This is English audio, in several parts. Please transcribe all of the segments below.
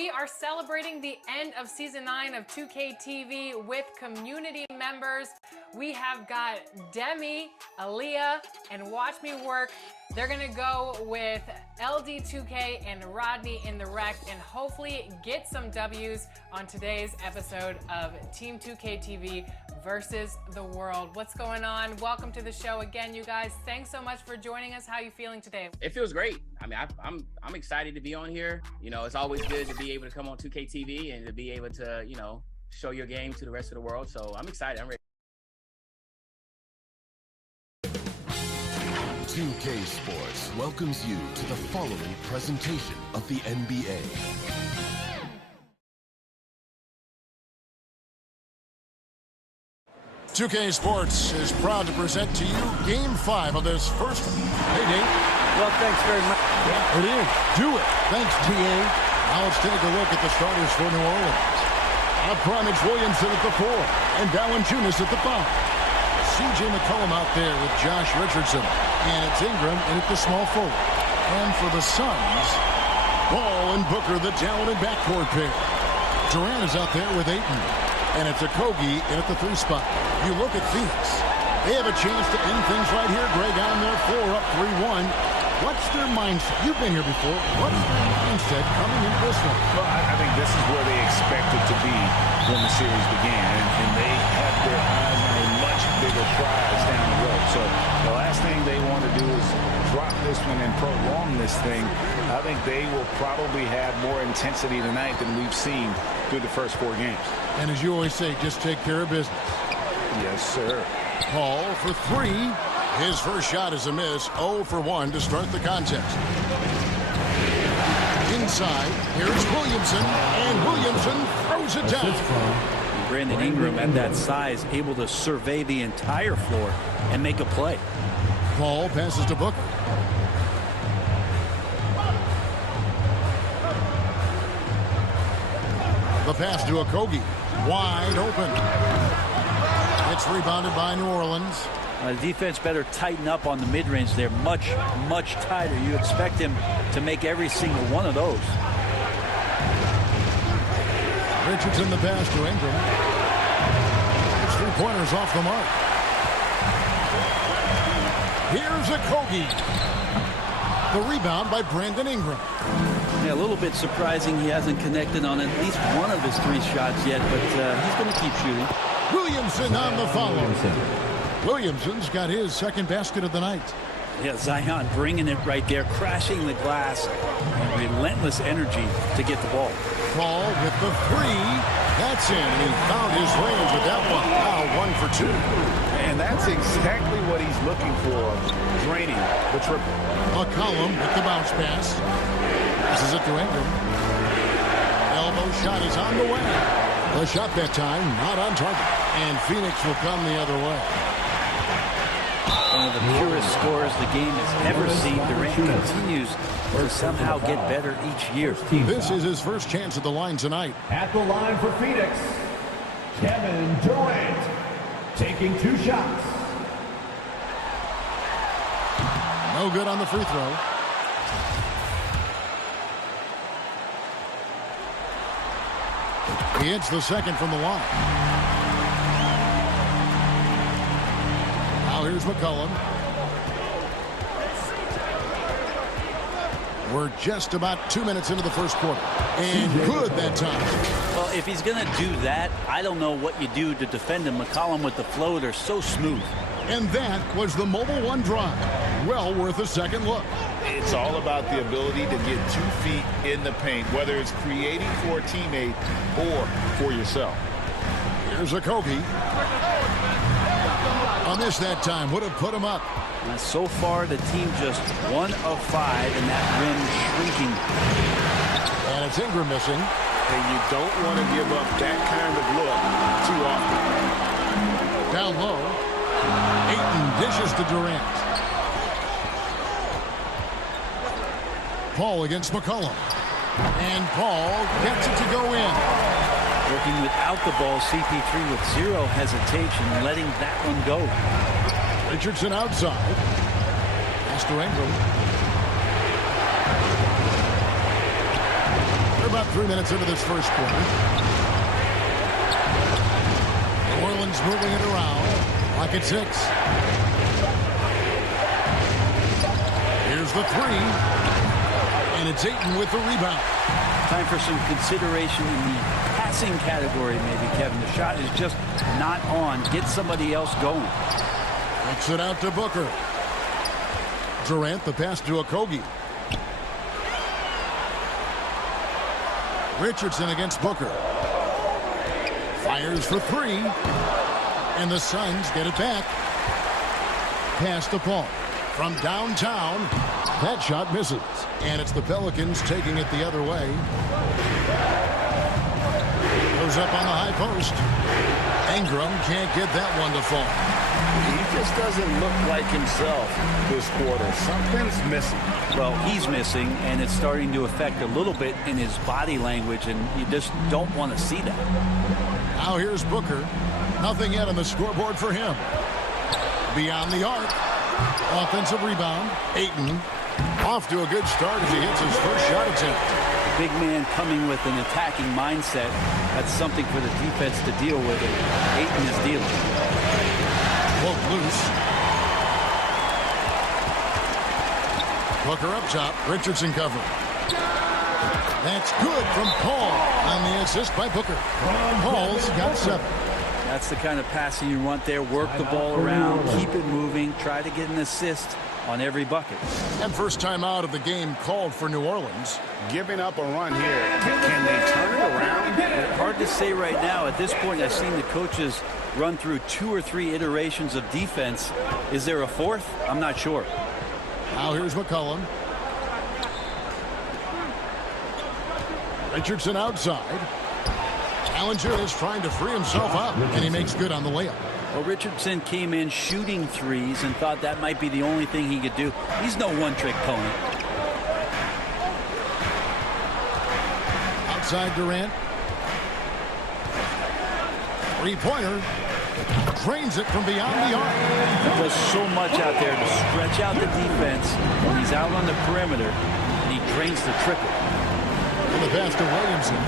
we are celebrating the end of Season 9 of 2K TV with community members. We have got Demi, Aaliyah, and Watch Me Work. They're going to go with LD2K and Rodney in the wreck and hopefully get some W's on today's episode of Team 2K TV versus the world. What's going on? Welcome to the show again, you guys. Thanks so much for joining us. How are you feeling today? It feels great. I mean, I'm excited to be on here. You know, it's always good to be able to come on 2K TV and to be able to, you know, show your game to the rest of the world. So I'm excited. I'm ready. 2K Sports welcomes you to the following presentation of the NBA. Two K Sports is proud to present to you Game 5 of this first. Hey, Dave. Well, thanks very much. Yeah, it is. Do it. Thanks, TA. Now let's take a look at the starters for New Orleans. Up front, it's Williamson at the 4 and Valanciunas at the 5. C.J. McCollum out there with Josh Richardson. And it's Ingram in at the small forward. And for the Suns, Ball and Booker, the talented backcourt pair. Durant is out there with Ayton. And it's Okogie in at the 3 spot. You look at Phoenix. They have a chance to end things right here, Greg, on their floor, up 3-1. What's their mindset? You've been here before. What's their mindset coming into this one? Well, I think this is where they expected to be when the series began. And they have their eyes on a much bigger prize down the road. So the last thing they want to do is drop this one and prolong this thing. I think they will probably have more intensity tonight than we've seen through the first 4 games. And as you always say, just take care of business. Yes, sir. Paul for 3. His first shot is a miss. 0 for 1 to start the contest. Inside, here's Williamson, and Williamson throws it down. Brandon Ingram at that size, able to survey the entire floor and make a play. Paul passes to Booker. The pass to Okogie. Wide open. It's rebounded by New Orleans. The defense better tighten up on the mid-range. They're much tighter. You expect him to make every single one of those. Richardson the pass to Ingram. It's 3-pointers off the mark. Here's Okogie. The rebound by Brandon Ingram. Yeah, a little bit surprising he hasn't connected on at least one of his 3 shots yet, but he's going to keep shooting. Williamson on the follow. Williamson's got his second basket of the night. Yeah, Zion bringing it right there, crashing the glass, and relentless energy to get the ball. Paul with the 3. That's in, and he found his range with that one. Now 1 for 2. And that's exactly what he's looking for, draining the triple. McCollum with the bounce pass. Passes it to Ingram. Elbow shot is on the way. The shot that time, not on target. And Phoenix will come the other way. One of the purest scores the game has ever seen. Durant continues to somehow get better each year. This is his first chance at the line tonight. At the line for Phoenix, Kevin Durant, taking 2 shots. No good on the free throw. He hits the second from the line. Now here's McCollum. We're just about 2 minutes into the first quarter. And good that time. Well, if he's going to do that, I don't know what you do to defend him. McCollum with the floater, so smooth. And that was the Mobile One drive. Well worth a second look. It's all about the ability to get 2 feet in the paint, whether it's creating for a teammate or for yourself. Here's Okogie. On this that time would have put him up. So far, the team just 1 of 5, and that rim shrinking. And it's Ingram missing. And you don't want to give up that kind of look too often. Down low. Ayton dishes to Durant. Paul against McCollum. And Paul gets it to go in. Working without the ball, CP3 with 0 hesitation, letting that one go. Richardson outside. Pass to Ingram. about 3 minutes into this first quarter. New Orleans moving it around. Clock at 6. Here's the three. And it's Ayton with the rebound. Time for some consideration in the passing category, maybe, Kevin. The shot is just not on. Get somebody else going. Kicks it out to Booker. Durant, the pass to Okogie. Richardson against Booker. Fires for three. And the Suns get it back. Pass to Paul. From downtown. That shot misses. And it's the Pelicans taking it the other way. Goes up on the high post. Ingram can't get that one to fall. He just doesn't look like himself this quarter. Something's missing. Well, he's missing, and it's starting to affect a little bit in his body language, and you just don't want to see that. Now here's Booker. Nothing yet on the scoreboard for him. Beyond the arc. Offensive rebound. Ayton off to a good start as he hits his first shot attempt. Big man coming with an attacking mindset. That's something for the defense to deal with, and Ayton is dealing. Broke loose. Booker up top. Richardson cover. That's good from Paul on the assist by Booker. Paul's got 7. That's the kind of passing you want there. Work the ball around, keep it moving, try to get an assist on every bucket. And first time out of the game called for New Orleans. Giving up a run here. Can they turn it around? Hard to say right now. At this point, I've seen the coaches run through 2 or 3 iterations of defense. Is there a fourth? I'm not sure. Now here's McCollum. Richardson outside. Ballinger is trying to free himself up, and he makes good on the layup. Well, Richardson came in shooting threes and thought that might be the only thing he could do. He's no one-trick pony. Outside Durant. Three-pointer. Drains it from beyond the arc. He does so much out there to stretch out the defense when he's out on the perimeter, and he drains the triple. And the pass to Williamson.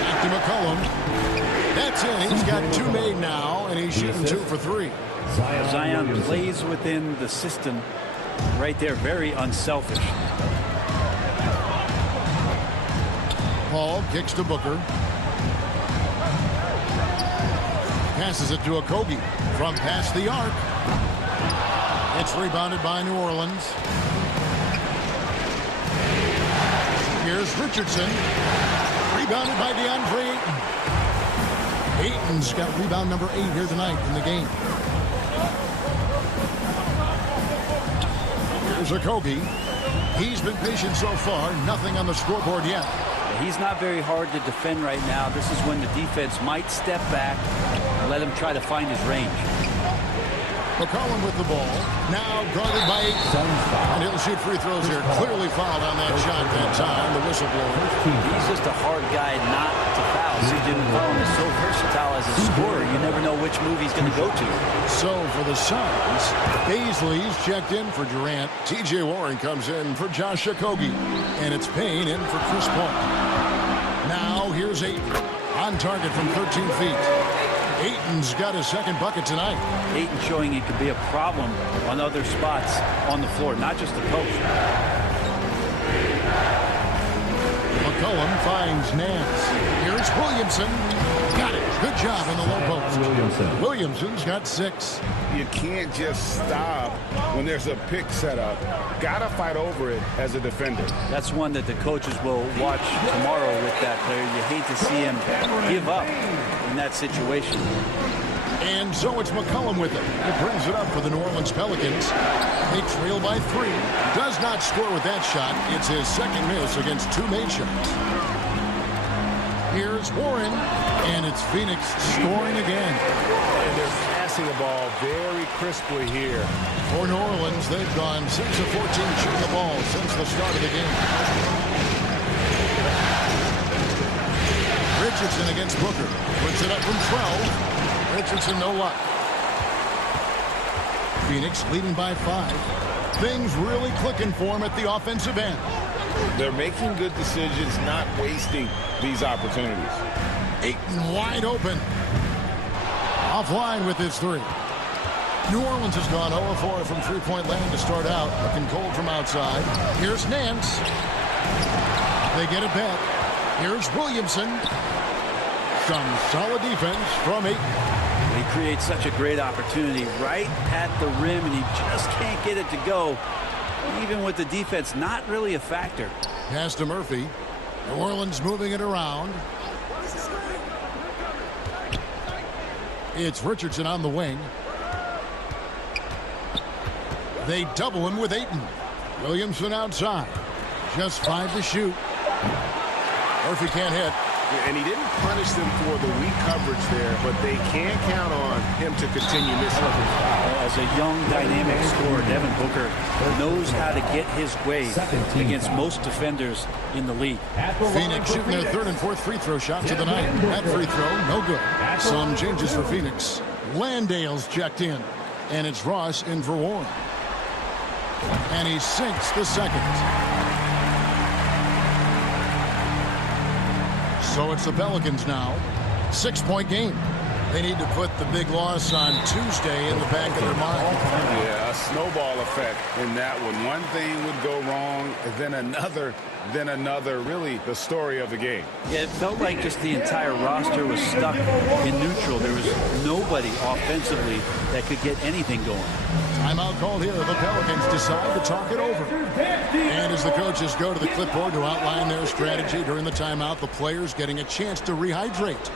Back to McCollum. That's it. He's got 2 made now, and he's shooting 2 for 3. Zion plays within the system right there. Very unselfish. Paul kicks to Booker. Passes it to Okogie from past the arc. It's rebounded by New Orleans. Here's Richardson. Rebounded by DeAndre Ayton. Ayton's got rebound number 8 here tonight in the game. Here's Okogie. He's been patient so far. Nothing on the scoreboard yet. He's not very hard to defend right now. This is when the defense might step back and let him try to find his range. McCollum with the ball. Now guarded by Ayton. And he'll shoot free throws here. Clearly fouled on that shot that time. The whistleblower. He's just a hard guy not to foul. CJ McCollum is so versatile as a scorer. You never know which move he's going to go to. So for the Suns, Baisley's checked in for Durant. TJ Warren comes in for Josh Okogie. And it's Payne in for Chris Paul. Now here's Ayton. On target from 13 feet. Ayton's got his second bucket tonight. Ayton showing he could be a problem on other spots on the floor, not just the post. McCollum finds Nance. Here's Williamson. Got it. Good job in the low post. Williamson's got 6. You can't just stop when there's a pick set up. Gotta fight over it as a defender. That's one that the coaches will watch tomorrow with that player. You hate to see him give up in that situation. And so it's McCollum with it. He brings it up for the New Orleans Pelicans. They trail by 3. Does not score with that shot. It's his second miss against 2 made shots. Here's Warren, and it's Phoenix scoring again. And they're passing the ball very crisply here. For New Orleans, they've gone 6 of 14 shooting the ball since the start of the game. Richardson against Booker. Puts it up from 12. Richardson, no luck. Phoenix leading by 5. Things really clicking for him at the offensive end. They're making good decisions, not wasting these opportunities. Ayton wide open. Offline with his three. New Orleans has gone 0-4 from three-point land to start out. Looking cold from outside. Here's Nance. They get it back. Here's Williamson. Some solid defense from Ayton. He creates such a great opportunity right at the rim, and he just can't get it to go. Even with the defense not really a factor. Pass to Murphy. New Orleans moving it around. It's Richardson on the wing. They double him with Ayton. Williamson outside. Just 5 to shoot. Murphy can't hit. And he didn't punish them for the weak coverage there, but they can count on him to continue missing. As a young, dynamic scorer, Devin Booker knows how to get his way against most defenders in the league. Phoenix shooting their third and fourth free throw shots of the night. That free throw, no good. Some changes for Phoenix. Landale's checked in, and it's Ross in for Warren. And he sinks the second. So it's the Pelicans now. 6-point game. They need to put the big loss on Tuesday in the back of their mind. Yeah, a snowball effect in that one. One thing would go wrong, then another, then another. Really the story of the game. Yeah, it felt like just the entire roster was stuck in neutral. There was nobody offensively that could get anything going. Timeout called here. The Pelicans decide to talk it over. And as the coaches go to the clipboard to outline their strategy during the timeout, the players getting a chance to rehydrate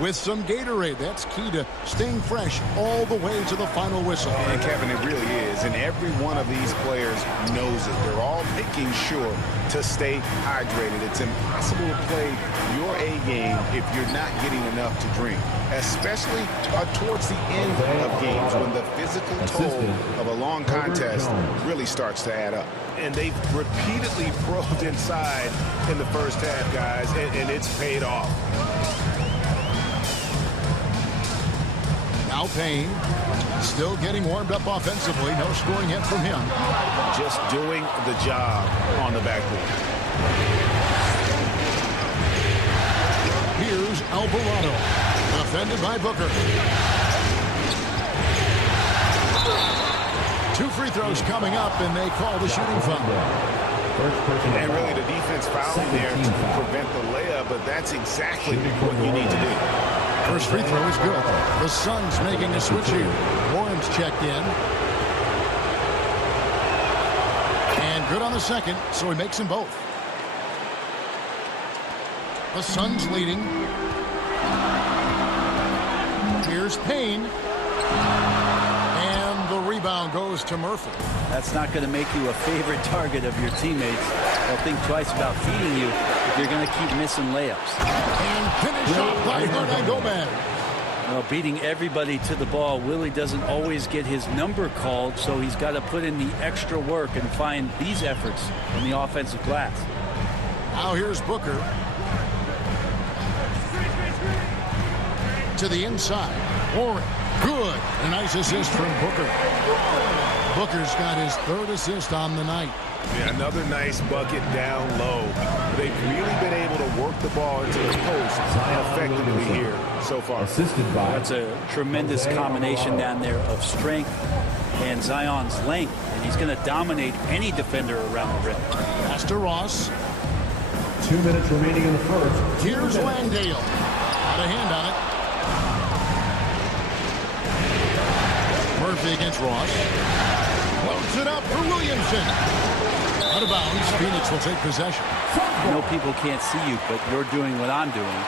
with some Gatorade. That's key to staying fresh all the way to the final whistle. And Kevin, it really is. And every one of these players knows it. They're all making sure to stay hydrated. It's impossible to play your A game if you're not getting enough to drink, especially towards the end of games when the physical toll of a long contest really starts to add up. And they've repeatedly probed inside in the first half, guys, and it's paid off. Now Payne still getting warmed up offensively. No scoring yet from him. Just doing the job on the backboard. Here's Alvarado. Defended by Booker. 2 free throws coming up, and they call the shooting foul. And really the defense fouling there to prevent the layup, but that's exactly what you need to do. First free throw is good. The Suns making a switch here. Warren's checked in. And good on the second, so he makes them both. The Suns leading. Here's Payne. And the rebound goes to Murphy. That's not going to make you a favorite target of your teammates. They'll think twice about feeding you if you're going to keep missing layups. And finished off by Hernan Gomez. Well, beating everybody to the ball, Willie doesn't always get his number called, so he's got to put in the extra work and find these efforts in the offensive glass. Now here's Booker. To the inside. Warren. Good. A nice assist from Booker. Booker's got his 3rd assist on the night. Yeah, another nice bucket down low. They've really been able to work the ball into the post effectively here so far. That's a tremendous combination down there of strength and Zion's length, and he's going to dominate any defender around the rim. Pass to Ross. 2 minutes remaining in the first. Here's Landale. Got a hand on it. Murphy against Ross. Floats it up for Williamson. Out of bounds. Phoenix will take possession. I know people can't see you, but you're doing what I'm doing,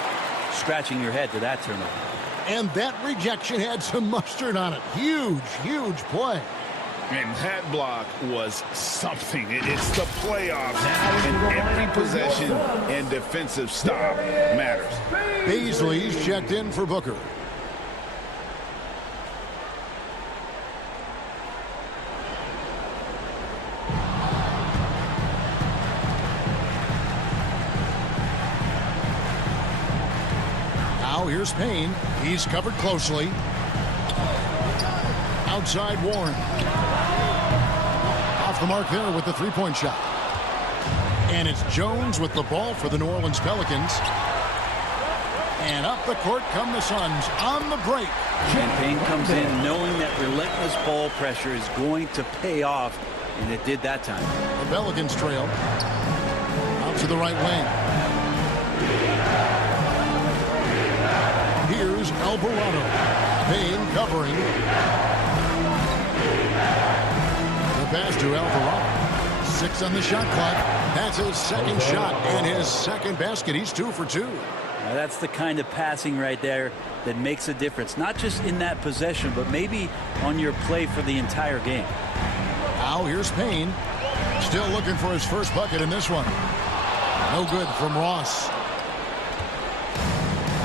scratching your head to that turnover. And that rejection had some mustard on it. Huge, huge play. And that block was something. It's the playoffs, and every possession and defensive stop matters. Beasley's checked in for Booker. Now here's Payne. He's covered closely. Outside Warren. Off the mark there with the 3-point shot. And it's Jones with the ball for the New Orleans Pelicans. And up the court come the Suns on the break. And Payne comes in knowing that relentless ball pressure is going to pay off, and it did that time. The Pelicans trail. Out to the right wing. Here's Alvarado. Payne covering. The pass to Alvarado. 6 on the shot clock. That's his second shot and his second basket. He's 2 for 2. Now that's the kind of passing right there that makes a difference, not just in that possession, but maybe on your play for the entire game. Now here's Payne. Still looking for his first bucket in this one. No good from Ross.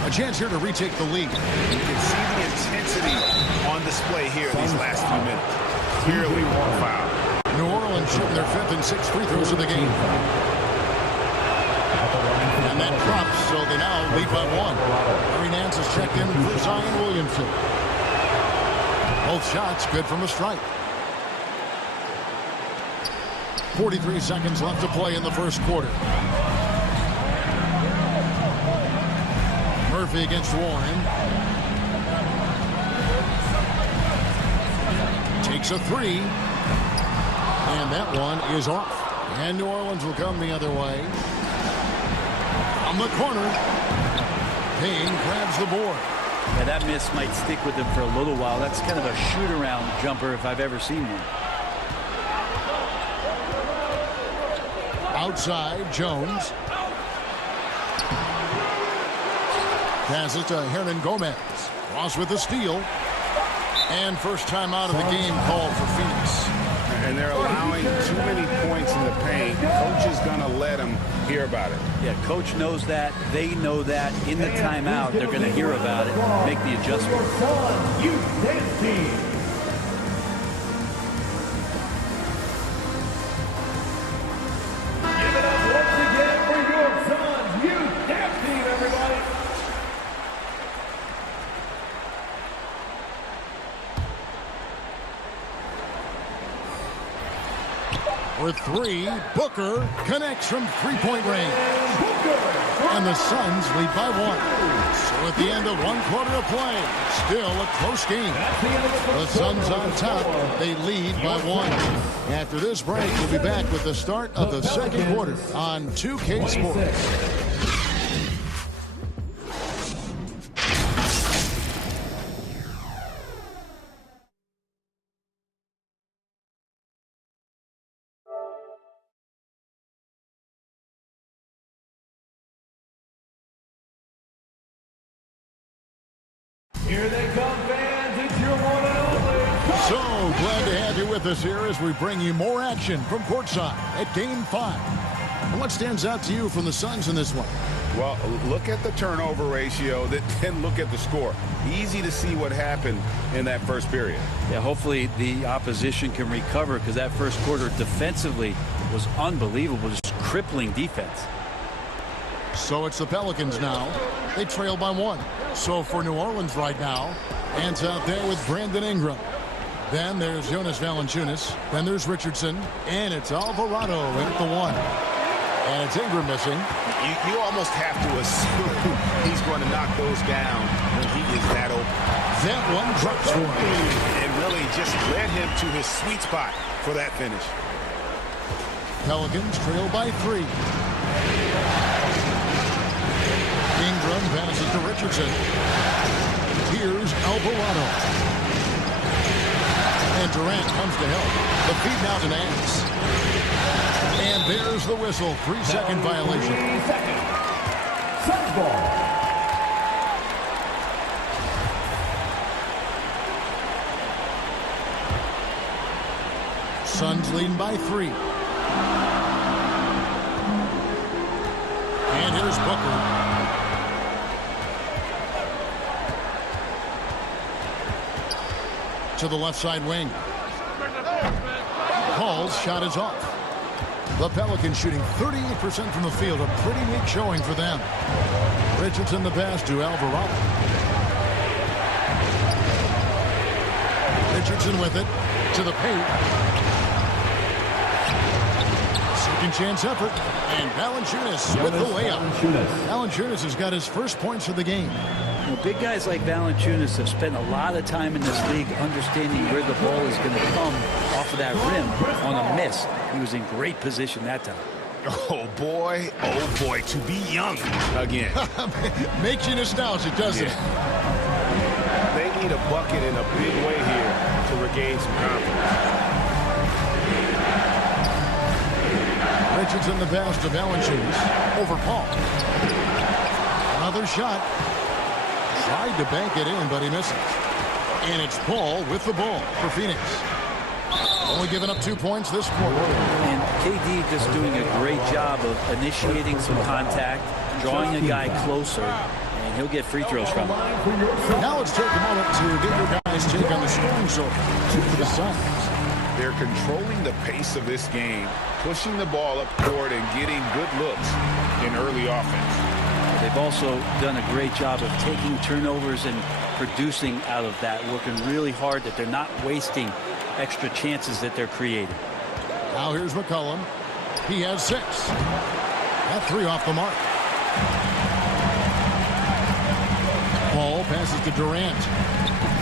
A chance here to retake the lead. You can see the intensity on display here these last few minutes. Clearly one foul. New Orleans shooting their 5th and 6th free throws of the game. And that drops, so they now lead by 1. Larry Nance is checked in for Zion Williamson. Both shots good from a strike. 43 seconds left to play in the first quarter. Murphy against Warren. Takes a 3. And that one is off. And New Orleans will come the other way. On the corner. Payne grabs the board. Yeah, that miss might stick with him for a little while. That's kind of a shoot-around jumper if I've ever seen one. Outside, Jones. Passes to Hernan Gomez. Ross with the steal. And first time out of the game called for Phoenix. And they're allowing too many points in the paint. Coach is going to let them hear about it. Yeah, coach knows that. They know that. In the timeout, they're going to hear about it, make the adjustment. Give it up once again for your Suns Youth Dance Team, everybody. With 3, Booker connects from three-point range. And the Suns lead by 1. So at the end of 1 quarter of play, still a close game. The Suns on top. They lead by 1. After this break, we'll be back with the start of the second quarter on 2K Sports. Here they come, fans. It's your one and only. So glad to have you with us here as we bring you more action from courtside at Game 5. And what stands out to you from the Suns in this one? Well, look at the turnover ratio, then look at the score. Easy to see what happened in that first period. Yeah, hopefully the opposition can recover because that first quarter defensively was unbelievable, just crippling defense. So it's the Pelicans now. They trail by 1. So for New Orleans right now, Ants out there with Brandon Ingram. Then there's Jonas Valanciunas. Then there's Richardson. And it's Alvarado in at the 1. And it's Ingram missing. You almost have to assume he's going to knock those down when he is that open. That one drops for him. And really just led him to his sweet spot for that finish. Pelicans trail by 3. Ingram passes to Richardson. Here's Alvarado. And Durant comes to help. The feed now to Nance. And there's the whistle. 3-second violation. 3 seconds. Suns ball. Suns leading by 3. And here's Booker. To the left side wing. Hall's shot is off. The Pelicans shooting 38% from the field. A pretty weak showing for them. Richardson the pass to Alvarado. Richardson with it to the paint. Second chance effort. And Valanciunas with the layup. Valanciunas has got his first points of the game. Well, big guys like Valanciunas have spent a lot of time in this league understanding where the ball is going to come off of that rim on a miss. He was in great position that time. Oh boy, to be young again. Makes you nostalgic, doesn't it? They need a bucket in a big way here to regain some confidence. Richardson the pass to Valanciunas. Over Paul. Another shot. Tried to bank it in, but he misses. And it's Paul with the ball for Phoenix. Only giving up 2 points this quarter. And KD just doing a great job of initiating some contact, drawing a guy closer, and he'll get free throws from him. Now let's take a moment to get your guys' take on the scoring source for the Suns. They're controlling the pace of this game, pushing the ball up court and getting good looks in early offense. They've also done a great job of taking turnovers and producing out of that, working really hard that they're not wasting extra chances that they're creating. Now here's McCollum. He has 6. That 3 off the mark. Paul passes to Durant.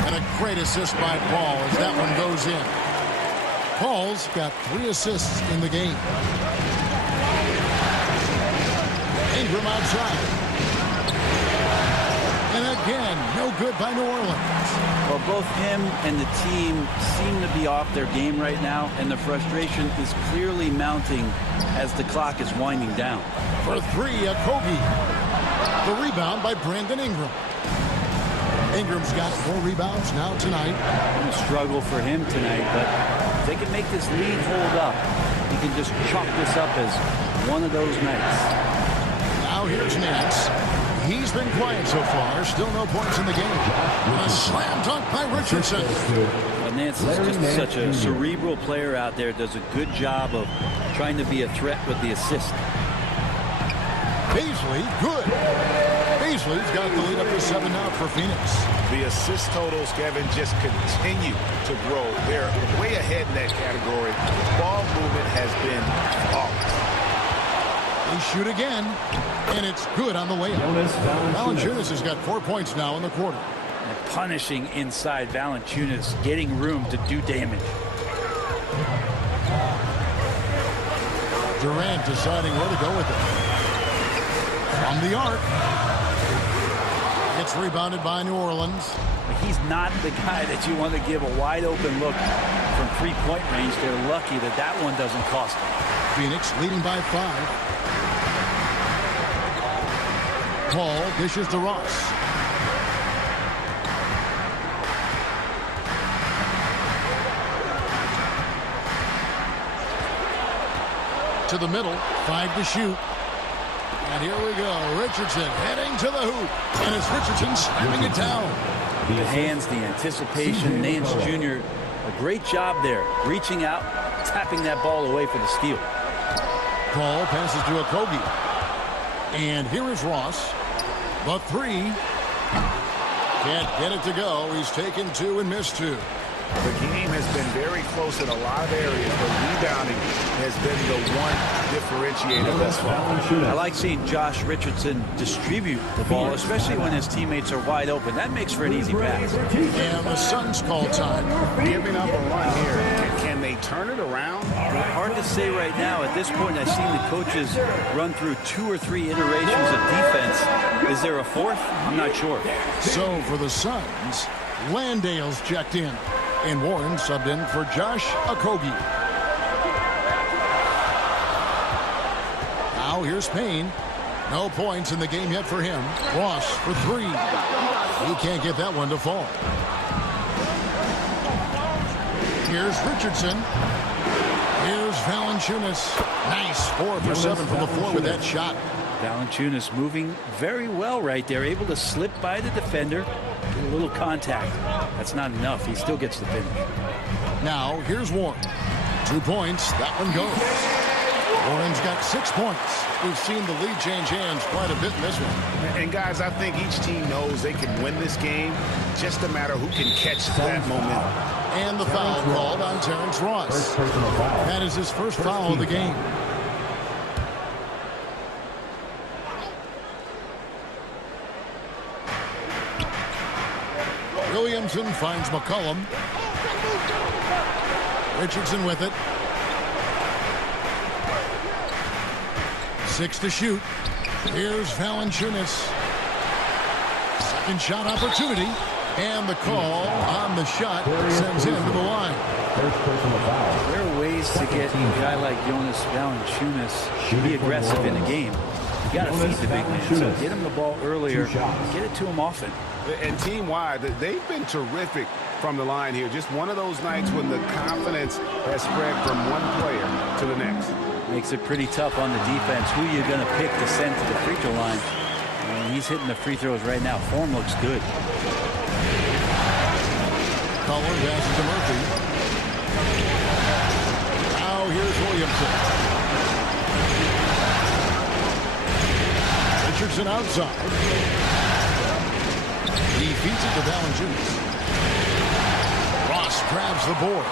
And a great assist by Paul as that one goes in. Paul's got 3 assists in the game. Ingram outside. And again, no good by New Orleans. Well, both him and the team seem to be off their game right now, and the frustration is clearly mounting as the clock is winding down. For 3, Kobe. The rebound by Brandon Ingram. Ingram's got 4 rebounds now tonight. A struggle for him tonight, but if they can make this lead hold up, he can just chalk this up as one of those nights. Now here's Nance. He's been quiet so far. Still no points in the game. A slam dunk by Richardson. Well, Nance is just such a cerebral player out there. Does a good job of trying to be a threat with the assist. Beasley, good. Beasley's got the lead up to 7 now for Phoenix. The assist totals, Kevin, just continue to grow. They're way ahead in that category. Ball movement has been flawless. They shoot again, and it's good on the layup. Valanciunas has got 4 points now in the quarter. And punishing inside Valanciunas, getting room to do damage. Durant deciding where to go with it. From the arc. It's rebounded by New Orleans. But he's not the guy that you want to give a wide open look from 3-point range. They're lucky that that one doesn't cost them. Phoenix leading by 5. Paul dishes to Ross. To the middle, 5 to shoot. And here we go. Richardson heading to the hoop. And it's Richardson slamming it down. The hands, the anticipation. Nance Jr., a great job there. Reaching out, tapping that ball away for the steal. Paul passes to Okogie. And here is Ross. The 3. Can't get it to go. He's taken 2 and missed 2. The game has been very close in a lot of areas, but rebounding has been the one differentiator thus far. I like seeing Josh Richardson distribute the ball, especially when his teammates are wide open. That makes for an easy pass. And the Suns call time. Giving up a run here. Can they turn it around? Well, hard to say right now. At this point, I've seen the coaches run through 2 or 3 iterations of defense. Is there a 4th? I'm not sure. So for the Suns, Landale's checked in. And Warren subbed in for Josh Okogie. Now here's Payne. No points in the game yet for him. Ross for 3. He can't get that one to fall. Here's Richardson. Here's Valanciunas. Nice 4 for 7 from the floor with that shot. Valanciunas moving very well right there. Able to slip by the defender. Get a little contact. That's not enough. He still gets the finish. Now, here's Warren. 2 points. That one goes. Warren's got 6 points. We've seen the lead change hands quite a bit in this one. And, guys, I think each team knows they can win this game. Just a matter who can catch that momentum. And the foul called on Terrence Ross. That is his first foul of the game. Williamson finds McCollum. Richardson with it. 6 to shoot. Here's Valanciunas. Second shot opportunity. And the call on the shot sends him to the line. There are ways to get a guy like Jonas Valanciunas to be aggressive in a game. You got to feed the big man. So get him the ball earlier. Get it to him often. And team-wide, they've been terrific from the line here. Just one of those nights when the confidence has spread from one player to the next. Makes it pretty tough on the defense. Who you're going to pick to send to the free throw line. And he's hitting the free throws right now. Form looks good. Cullen passes to Murphy. Now here's Williamson. Richardson outside. He feeds it to Valanciunas. Ross grabs the board.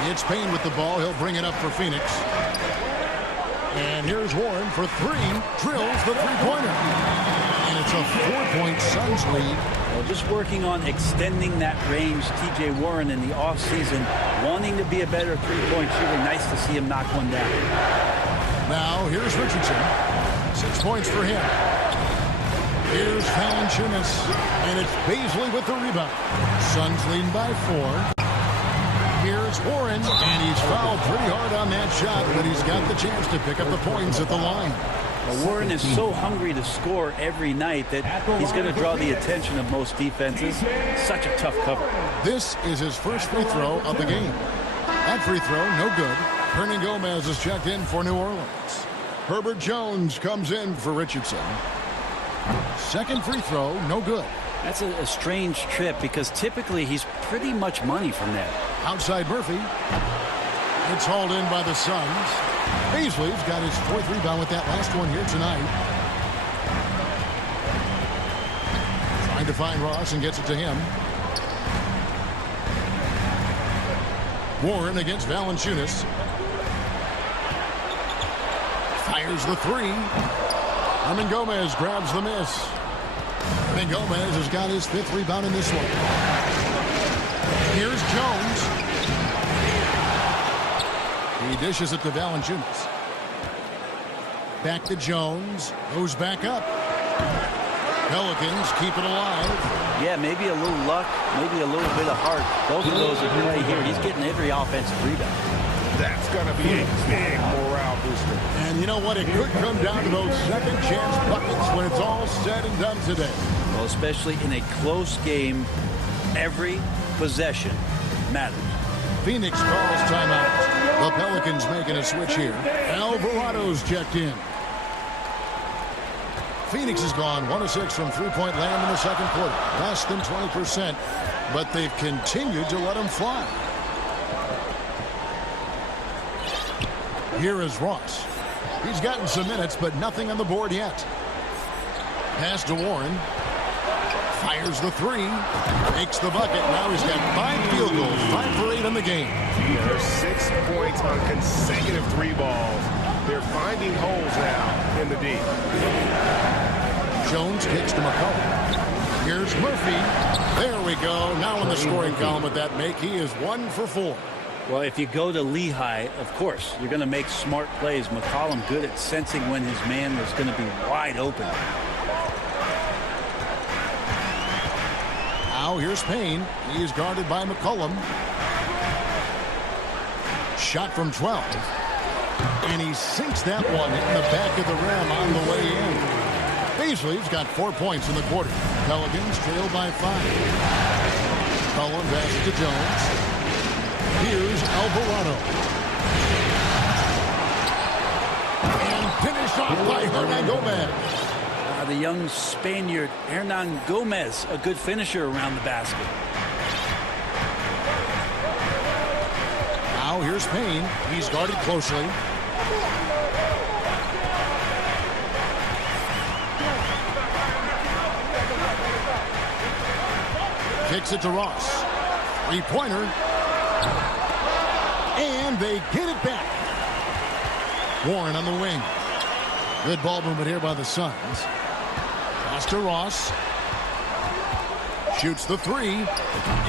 He hits Payne with the ball. He'll bring it up for Phoenix. And here's Warren for 3. Drills the three-pointer. And it's a 4-point Suns lead. Well, just working on extending that range, T.J. Warren in the offseason, wanting to be a better three-point shooter. Nice to see him knock one down. Now, here's Richardson. 6 points for him. Here's Valanciunas. And it's Baisley with the rebound. Suns leading by 4. Here's Warren, and he's fouled pretty hard on that shot, but he's got the chance to pick up the points at the line. Well, Warren is so hungry to score every night that he's going to draw the attention of most defenses. Such a tough cover. This is his first free throw of the game. That free throw, no good. Hernan Gomez is checked in for New Orleans. Herbert Jones comes in for Richardson. Second free throw, no good. That's a strange trip because typically he's pretty much money from that. Outside Murphy. It's hauled in by the Suns. Baisley's got his 4th rebound with that last one here tonight. Trying to find Ross and gets it to him. Warren against Valanciunas. Fires the 3. Hernan Gomez grabs the miss. Hernan Gomez has got his 5th rebound in this one. Here's Jones. He dishes it to Valanciunas. Back to Jones. Goes back up. Pelicans keep it alive. Yeah, maybe a little luck, maybe a little bit of heart. Both of those are right here. He's getting every offensive rebound. That's going to be a big morale booster. And you know what? It could come down to those second chance buckets when it's all said and done today. Well, especially in a close game, every possession matters. Phoenix calls timeout. The Pelicans making a switch here. Alvarado's checked in. Phoenix has gone 1 of 6 from three-point land in the second quarter. Less than 20%. But they've continued to let them fly. Here is Ross. He's gotten some minutes, but nothing on the board yet. Pass to Warren. Fires the 3. Makes the bucket. Now he's got 5 field goals. 5 for 8 in the game. There's 6 points on consecutive 3 balls. They're finding holes now in the D. Jones kicks to McCollum. Here's Murphy. There we go. Now in the scoring column with that make. He is 1 for 4. Well, if you go to Lehigh, of course, you're going to make smart plays. McCollum good at sensing when his man was going to be wide open. Now here's Payne. He is guarded by McCollum. Shot from 12. And he sinks that one in the back of the rim on the way in. Baisley's got 4 points in the quarter. Pelicans trail by 5. Cullen passes to Jones. Here's Alvarado. And finished off by Hernan Gomez. The young Spaniard, Hernan Gomez, a good finisher around the basket. Now here's Payne. He's guarded closely. Kicks it to Ross. 3-pointer. And they get it back. Warren on the wing. Good ball movement here by the Suns. Pass to Ross. Shoots the three.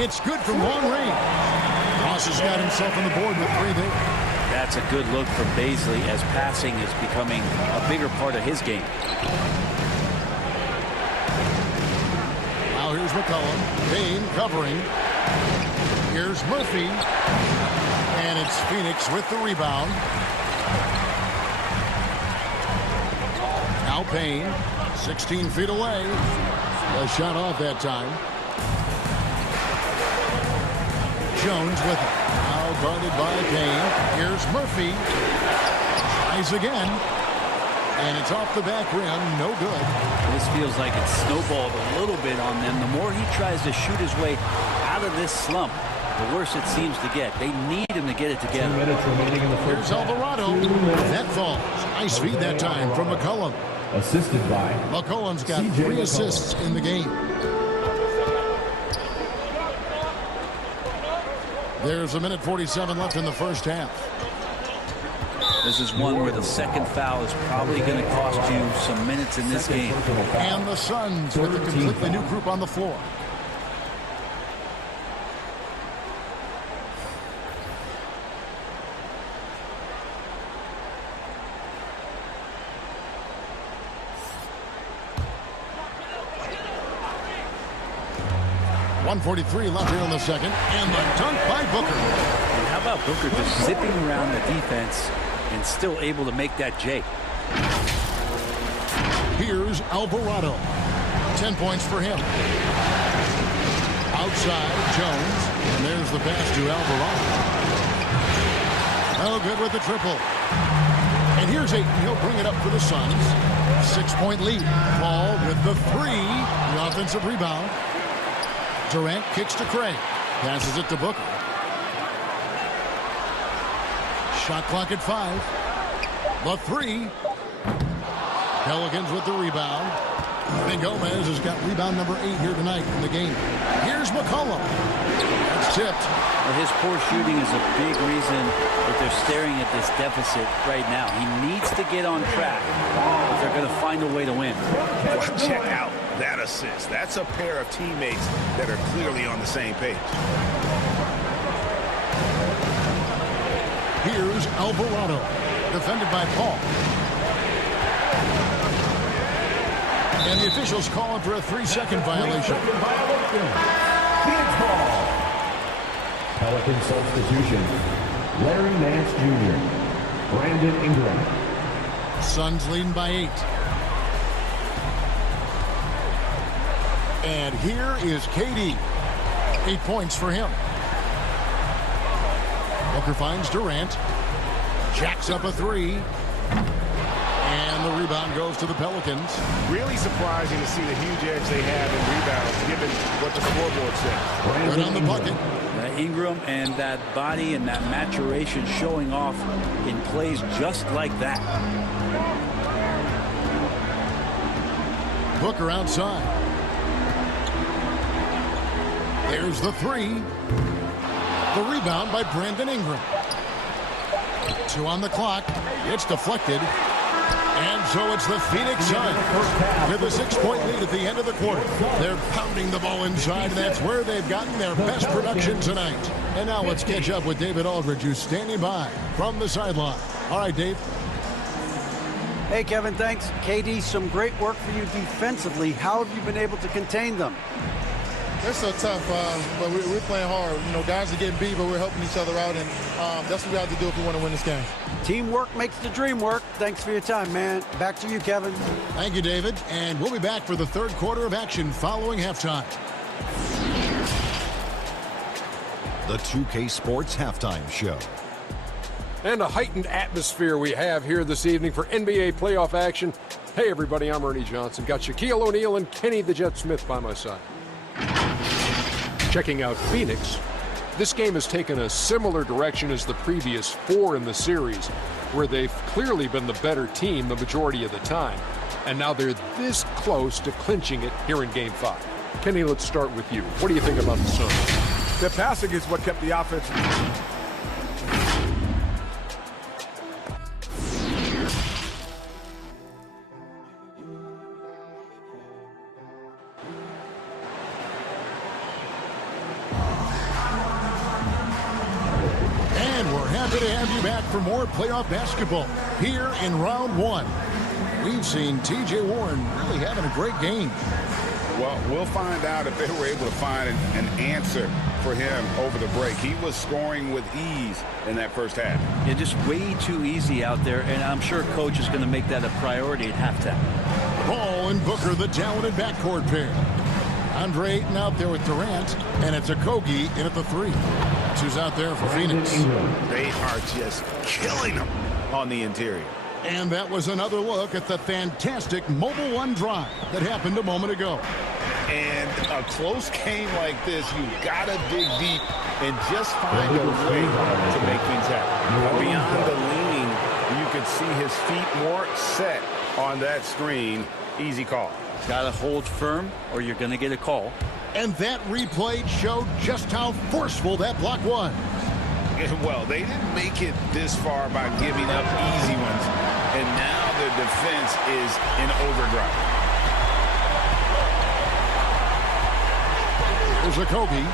It's good from long range. Ross has got himself on the board with 3 there. That's a good look for Baisley as passing is becoming a bigger part of his game. Now here's McCollum. Payne covering. Here's Murphy. And it's Phoenix with the rebound. Now Payne, 16 feet away. A shot off that time. Jones with it. Now guarded by Payne. Here's Murphy. Tries again. And it's off the back rim. No good. This feels like it's snowballed a little bit on them. The more he tries to shoot his way out of this slump, the worse it seems to get. They need him to get it together. 2 minutes remaining in the first. Here's Alvarado. That falls. Nice feed that time from McCollum. Assisted by McCollum's got 3 assists in the game. There's 1:47 left in the first half. This is one where the second foul is probably going to cost you some minutes in this game. And the Suns with a completely new group on the floor. .143 left here in the second, and the dunk by Booker. And how about Booker just zipping around the defense and still able to make that J? Here's Alvarado. 10 points for him. Outside, Jones. And there's the pass to Alvarado. Oh, good with the triple. And here's Ayton. He'll bring it up for the Suns. 6-point lead. Paul with the three. The offensive rebound. Durant kicks to Craig. Passes it to Booker. Shot clock at 5. The three. Pelicans with the rebound. I think Gomez has got rebound number 8 here tonight in the game. Here's McCollum. That's tipped. Well, his poor shooting is a big reason that they're staring at this deficit right now. He needs to get on track if they're going to find a way to win. Well, check out that assist. That's a pair of teammates that are clearly on the same page. Here's Alvarado. Defended by Paul. And the officials calling for a 3-second violation. Phoenix ball. Pelican substitution. Larry Nance Jr. Brandon Ingram. Suns leading by 8. And here is KD. 8 points for him. Booker finds Durant. Jacks up a 3. And the rebound goes to the Pelicans. Really surprising to see the huge edge they have in rebounds, given what the scoreboard says. Good on the bucket. Ingram and that body and that maturation showing off in plays just like that. Booker outside. There's the 3. The rebound by Brandon Ingram. 2 on the clock. It's deflected. And so it's the Phoenix Suns with a 6-point lead at the end of the quarter. They're pounding the ball inside, and that's where they've gotten their best production tonight. And now let's catch up with David Aldridge, who's standing by from the sideline. All right, Dave. Hey, Kevin, thanks. KD, some great work for you defensively. How have you been able to contain them? They're so tough, but we're playing hard. You know, guys are getting beat, but we're helping each other out, and that's what we have to do if we want to win this game. Teamwork makes the dream work. Thanks for your time, man. Back to you, Kevin. Thank you, David. And we'll be back for the third quarter of action following halftime. The 2K Sports Halftime Show. And a heightened atmosphere we have here this evening for NBA playoff action. Hey, everybody, I'm Ernie Johnson. Got Shaquille O'Neal and Kenny the Jet Smith by my side. Checking out Phoenix, this game has taken a similar direction as the previous 4 in the series, where they've clearly been the better team the majority of the time, and now they're this close to clinching it here in Game 5. Kenny, let's start with you. What do you think about the Suns? The passing is what kept the offense. Happy to have you back for more playoff basketball here in round one. We've seen T.J. Warren really having a great game. Well, we'll find out if they were able to find an answer for him over the break. He was scoring with ease in that first half. Yeah, just way too easy out there, and I'm sure coach is going to make that a priority at halftime. Paul and Booker, the talented backcourt pair. Andre Ayton out there with Durant, and it's Okogie in at the 3. That's who's out there for Phoenix. They are just killing them on the interior. And that was another look at the fantastic Mobile One drive that happened a moment ago. And a close game like this, you've got to dig deep and just find a way to make things happen. Beyond the leaning, you could see his feet more set on that screen. Easy call. Got to hold firm or you're going to get a call. And that replay showed just how forceful that block was. Well, they didn't make it this far by giving up easy ones. And now their defense is in overdrive. There's Okogie.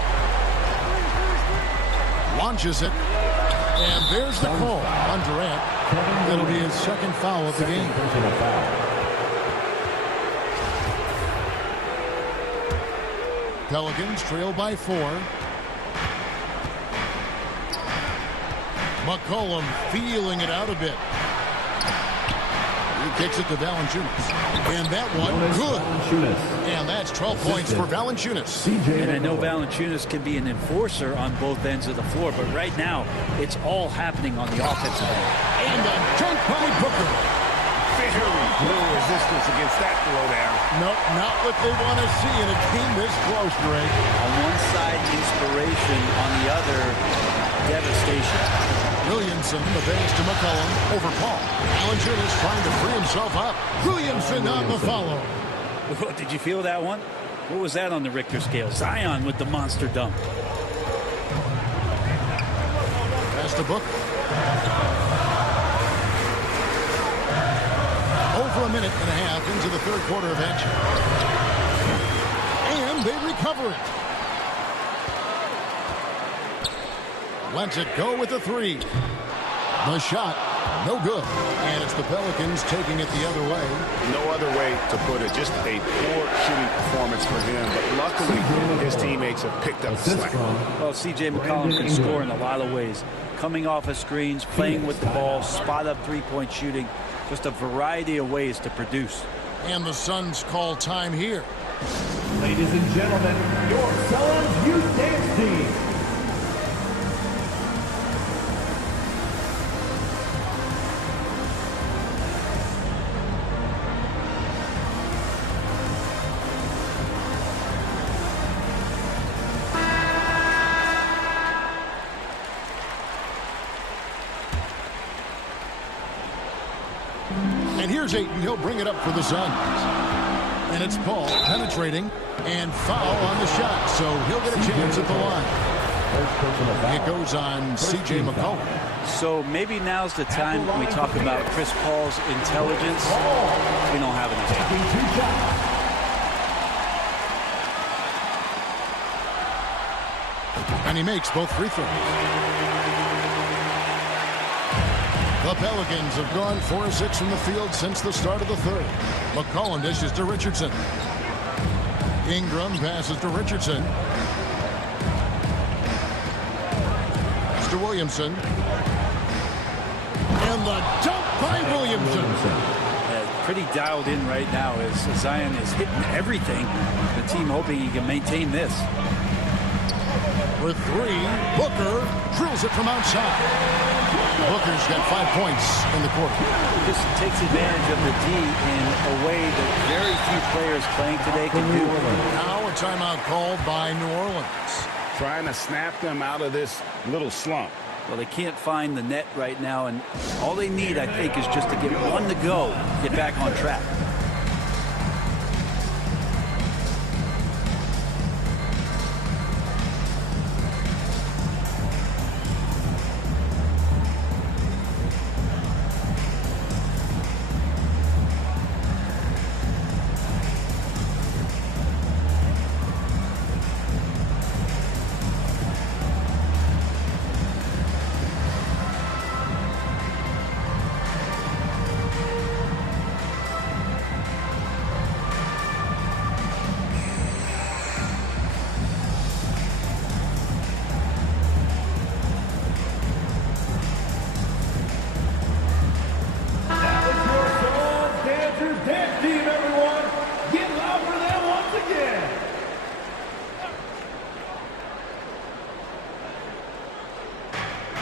Launches it. And there's the call on Durant. That'll be his second foul of the game. Pelicans trail by 4. McCollum feeling it out a bit. He kicks it to Valanciunas. And that one, good. And that's 12 points for Valanciunas. And I know Valanciunas can be an enforcer on both ends of the floor, but right now, it's all happening on the offensive end. And a dunk by Booker. Very little resistance against that throwdown. Nope, not what they want to see in a game this close, Greg. On one side, inspiration. On the other, devastation. Williamson, the pass to McCollum over Paul. Valanciunas trying to free himself up. Williamson on the follow. Did you feel that one? What was that on the Richter scale? Zion with the monster dunk. Pass to Booker. Over a minute and a half into the third quarter of action. And they recover it. Lets it go with the 3. The shot, no good. And it's the Pelicans taking it the other way. No other way to put it. Just a poor shooting performance for him. But luckily, his teammates have picked up the slack. Well, C.J. McCollum can score in a lot of ways. Coming off of screens, playing with the ball, spot-up three-point shooting. Just a variety of ways to produce. And the Suns call time here. Ladies and gentlemen, your Suns Youth Dance Team. And here's Ayton. He'll bring it up for the Suns. And it's Paul penetrating and foul on the shot. So he'll get a chance at the line. It goes on C.J. McCollum. So maybe now's the time when we talk about Chris Paul's intelligence. We don't have enough time. And he makes both free throws. The Pelicans have gone 4 of 6 from the field since the start of the third. McCollum dishes to Richardson. Ingram passes to Richardson. It's to Williamson. And the dunk by Williamson. Pretty dialed in right now as Zion is hitting everything. The team hoping he can maintain this. For 3, Booker drills it from outside. Booker's got 5 points in the quarter. He just takes advantage of the D in a way that very few players playing today can do. Now a timeout called by New Orleans. Trying to snap them out of this little slump. Well, they can't find the net right now, and all they need, I think, is just to get one to go, get back on track.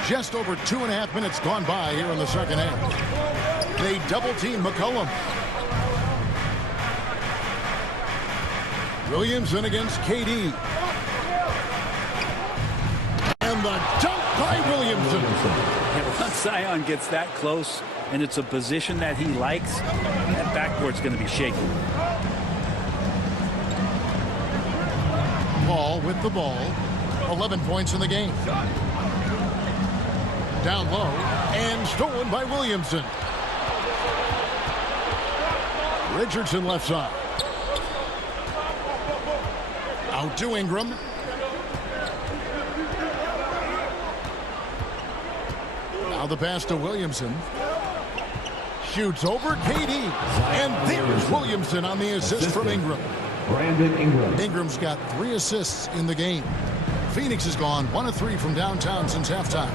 Just over 2.5 minutes gone by here in the second half. They double-team McCollum. Williamson against KD. And the dunk by Williamson. Yeah, once Zion gets that close and it's a position that he likes, that backcourt's going to be shaky. Paul with the ball. 11 points in the game. Down low and stolen by Williamson. Richardson left side. Out to Ingram. Now the pass to Williamson. Shoots over KD. And there's Williamson on the assist from Ingram. Brandon Ingram. Ingram's got 3 assists in the game. Phoenix has gone 1 of 3 from downtown since halftime.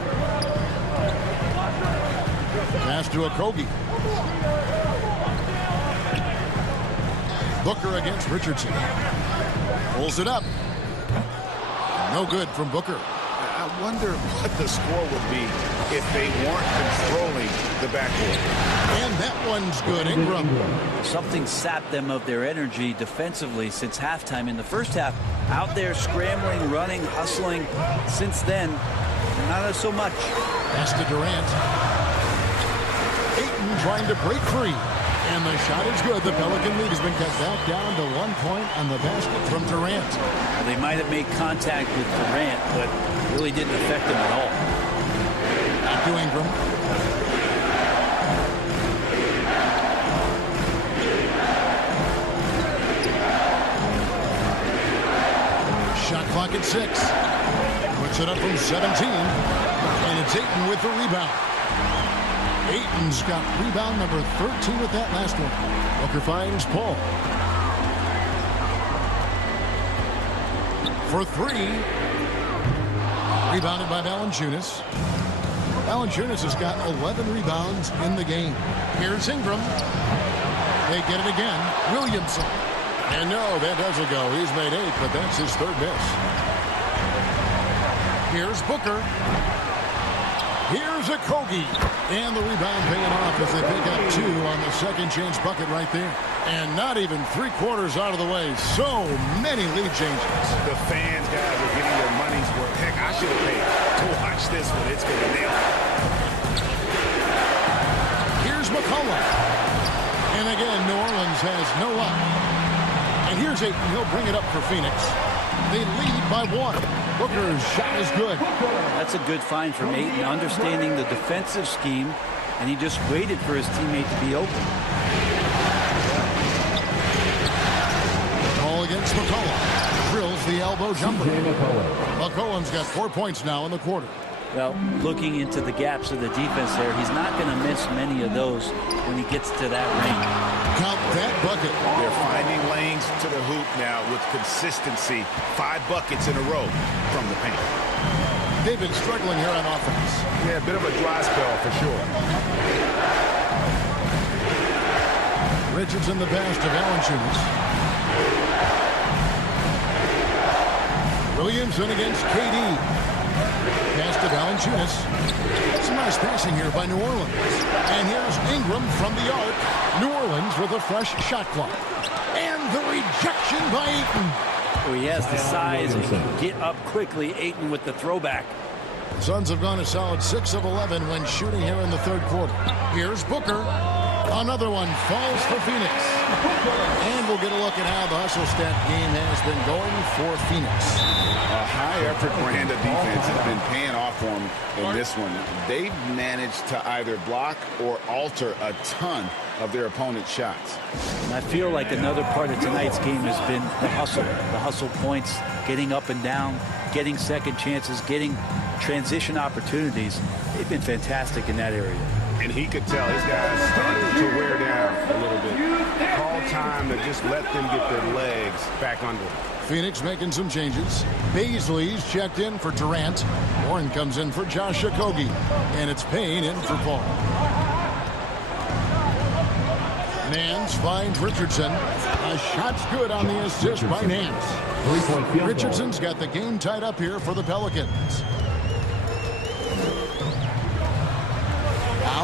Pass to Okogie. Booker against Richardson. Pulls it up. No good from Booker. I wonder what the score would be if they weren't controlling the backcourt. And that one's good. Ingram. Something sapped them of their energy defensively since halftime. In the first half, out there scrambling, running, hustling. Since then, not so much. Pass to Durant. Ayton trying to break free. And the shot is good. The Pelican lead has been cut back down to 1 point on the basket from Durant. Well, they might have made contact with Durant, but really didn't affect him at all. Back to Ingram. Shot clock at 6. Puts it up from 17. And it's Ayton with the rebound. Ayton's got rebound number 13 with that last one. Booker finds Paul. For 3. Rebounded by Valanciunas. Valanciunas has got 11 rebounds in the game. Here's Ingram. They get it again. Williamson. And no, that doesn't go. He's made 8, but that's his 3rd miss. Here's Booker. Here's Okogie. And the rebound paying off as they pick up 2 on the second chance bucket right there. And not even 3/4 out of the way. So many lead changes. The fans, guys, are getting their money's worth. Heck, I should have paid to watch this one. It's going to nail it. Here's McCollum. And again, New Orleans has no luck. And here's Ayton. He'll bring it up for Phoenix. They lead by 1. Booker's shot is good. That's a good find from Ayton, understanding the defensive scheme, and he just waited for his teammate to be open. Ball against McCollum. Drills the elbow jumper. McCollum's got 4 points now in the quarter. Well, looking into the gaps of the defense there, he's not going to miss many of those when he gets to that ring. Count that bucket. They're finding lanes to the hoop now with consistency. 5 buckets in a row from the paint. They've been struggling here on offense. Yeah, a bit of a dry spell for sure. Richardson the pass to Valanciunas. Williamson against KD. Pass to Valanciunas. Some nice passing here by New Orleans. And here's Ingram from the arc. New Orleans with a fresh shot clock. And the rejection by Ayton. Oh, he has the size and can get up quickly. Ayton with the throwback. The Suns have gone a solid 6 of 11 when shooting here in the 3rd quarter. Here's Booker. Another one falls for Phoenix. And we'll get a look at how the hustle stat game has been going for Phoenix. A high-effort brand of defense has been paying off for them in this one. They've managed to either block or alter a ton of their opponent's shots. And I feel like another part of tonight's game has been the hustle. The hustle points, getting up and down, getting second chances, getting transition opportunities. They've been fantastic in that area. And he could tell his guys starting to wear down a little bit. Call time to just let them get their legs back under them. Phoenix making some changes. Baisley's checked in for Durant. Warren comes in for Josh Okogie. And it's Payne in for Paul. Nance finds Richardson. A shot's good on the assist by Nance. Richardson's got the game tied up here for the Pelicans.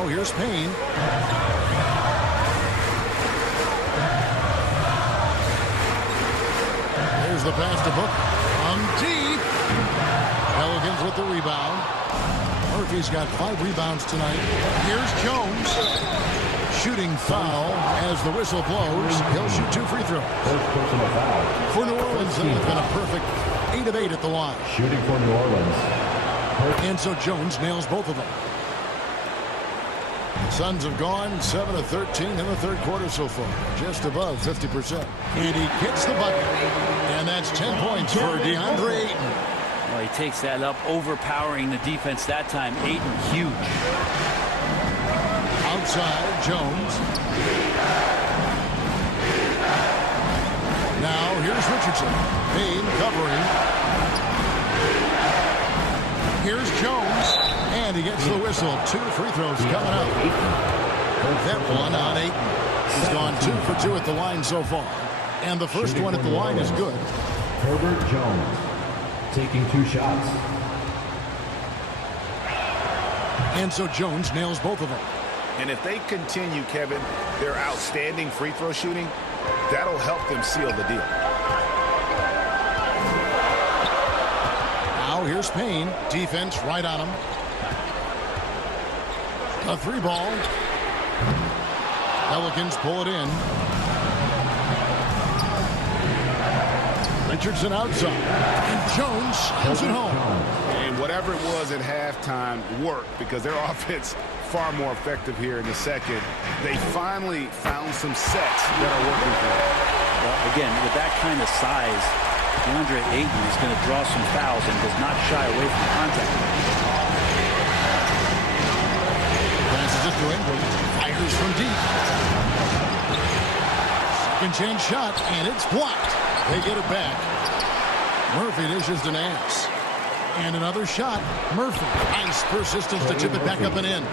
Now here's Payne. There's the pass to Book. Deep. Pelicans with the rebound. Murphy's got 5 rebounds tonight. Here's Jones. Shooting foul as the whistle blows. He'll shoot 2 free throws. For New Orleans, it's been a perfect 8 of 8 at the line. Shooting for New Orleans. And so Jones nails both of them. The Suns have gone 7 of 13 in the third quarter so far. Just above 50%. And he gets the bucket. And that's 10 points for DeAndre Ayton. Well, he takes that up, overpowering the defense that time. Ayton, huge. Outside, Jones. Now, here's Richardson. Payne covering. Here's Jones. And he gets the whistle. 2 free throws coming up. That one on Ayton. He's gone 2 for 2 at the line so far. And the first one at the line is good. Herbert Jones taking 2 shots. And so Jones nails both of them. And if they continue, Kevin, their outstanding free throw shooting, that'll help them seal the deal. Now here's Payne. Defense right on him. A 3 ball. Pelicans pull it in. Richardson outside. And Jones sends it home. And whatever it was at halftime worked because their offense far more effective here in the second. They finally found some sets that are working for them. Well, again, with that kind of size, DeAndre Ayton is going to draw some fouls and does not shy away from contact. Passes it to Ingram. Fires from deep. Second chance shot, and it's blocked. They get it back. Murphy dishes to Nance. And another shot. Murphy. Nice persistence to chip it back up and in.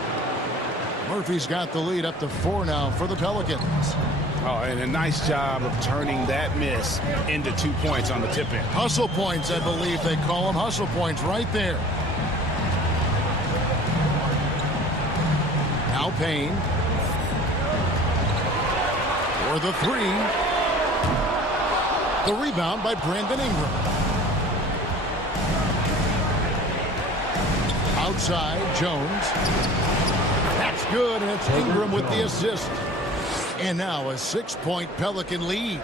Murphy's got the lead up to 4 now for the Pelicans. Oh, and a nice job of turning that miss into 2 points on the tip-in. Hustle points, I believe they call them. Hustle points right there. Now Payne. For the 3. The rebound by Brandon Ingram. Outside, Jones. That's good, and it's Ingram with the assist. And now a 6-point Pelican lead.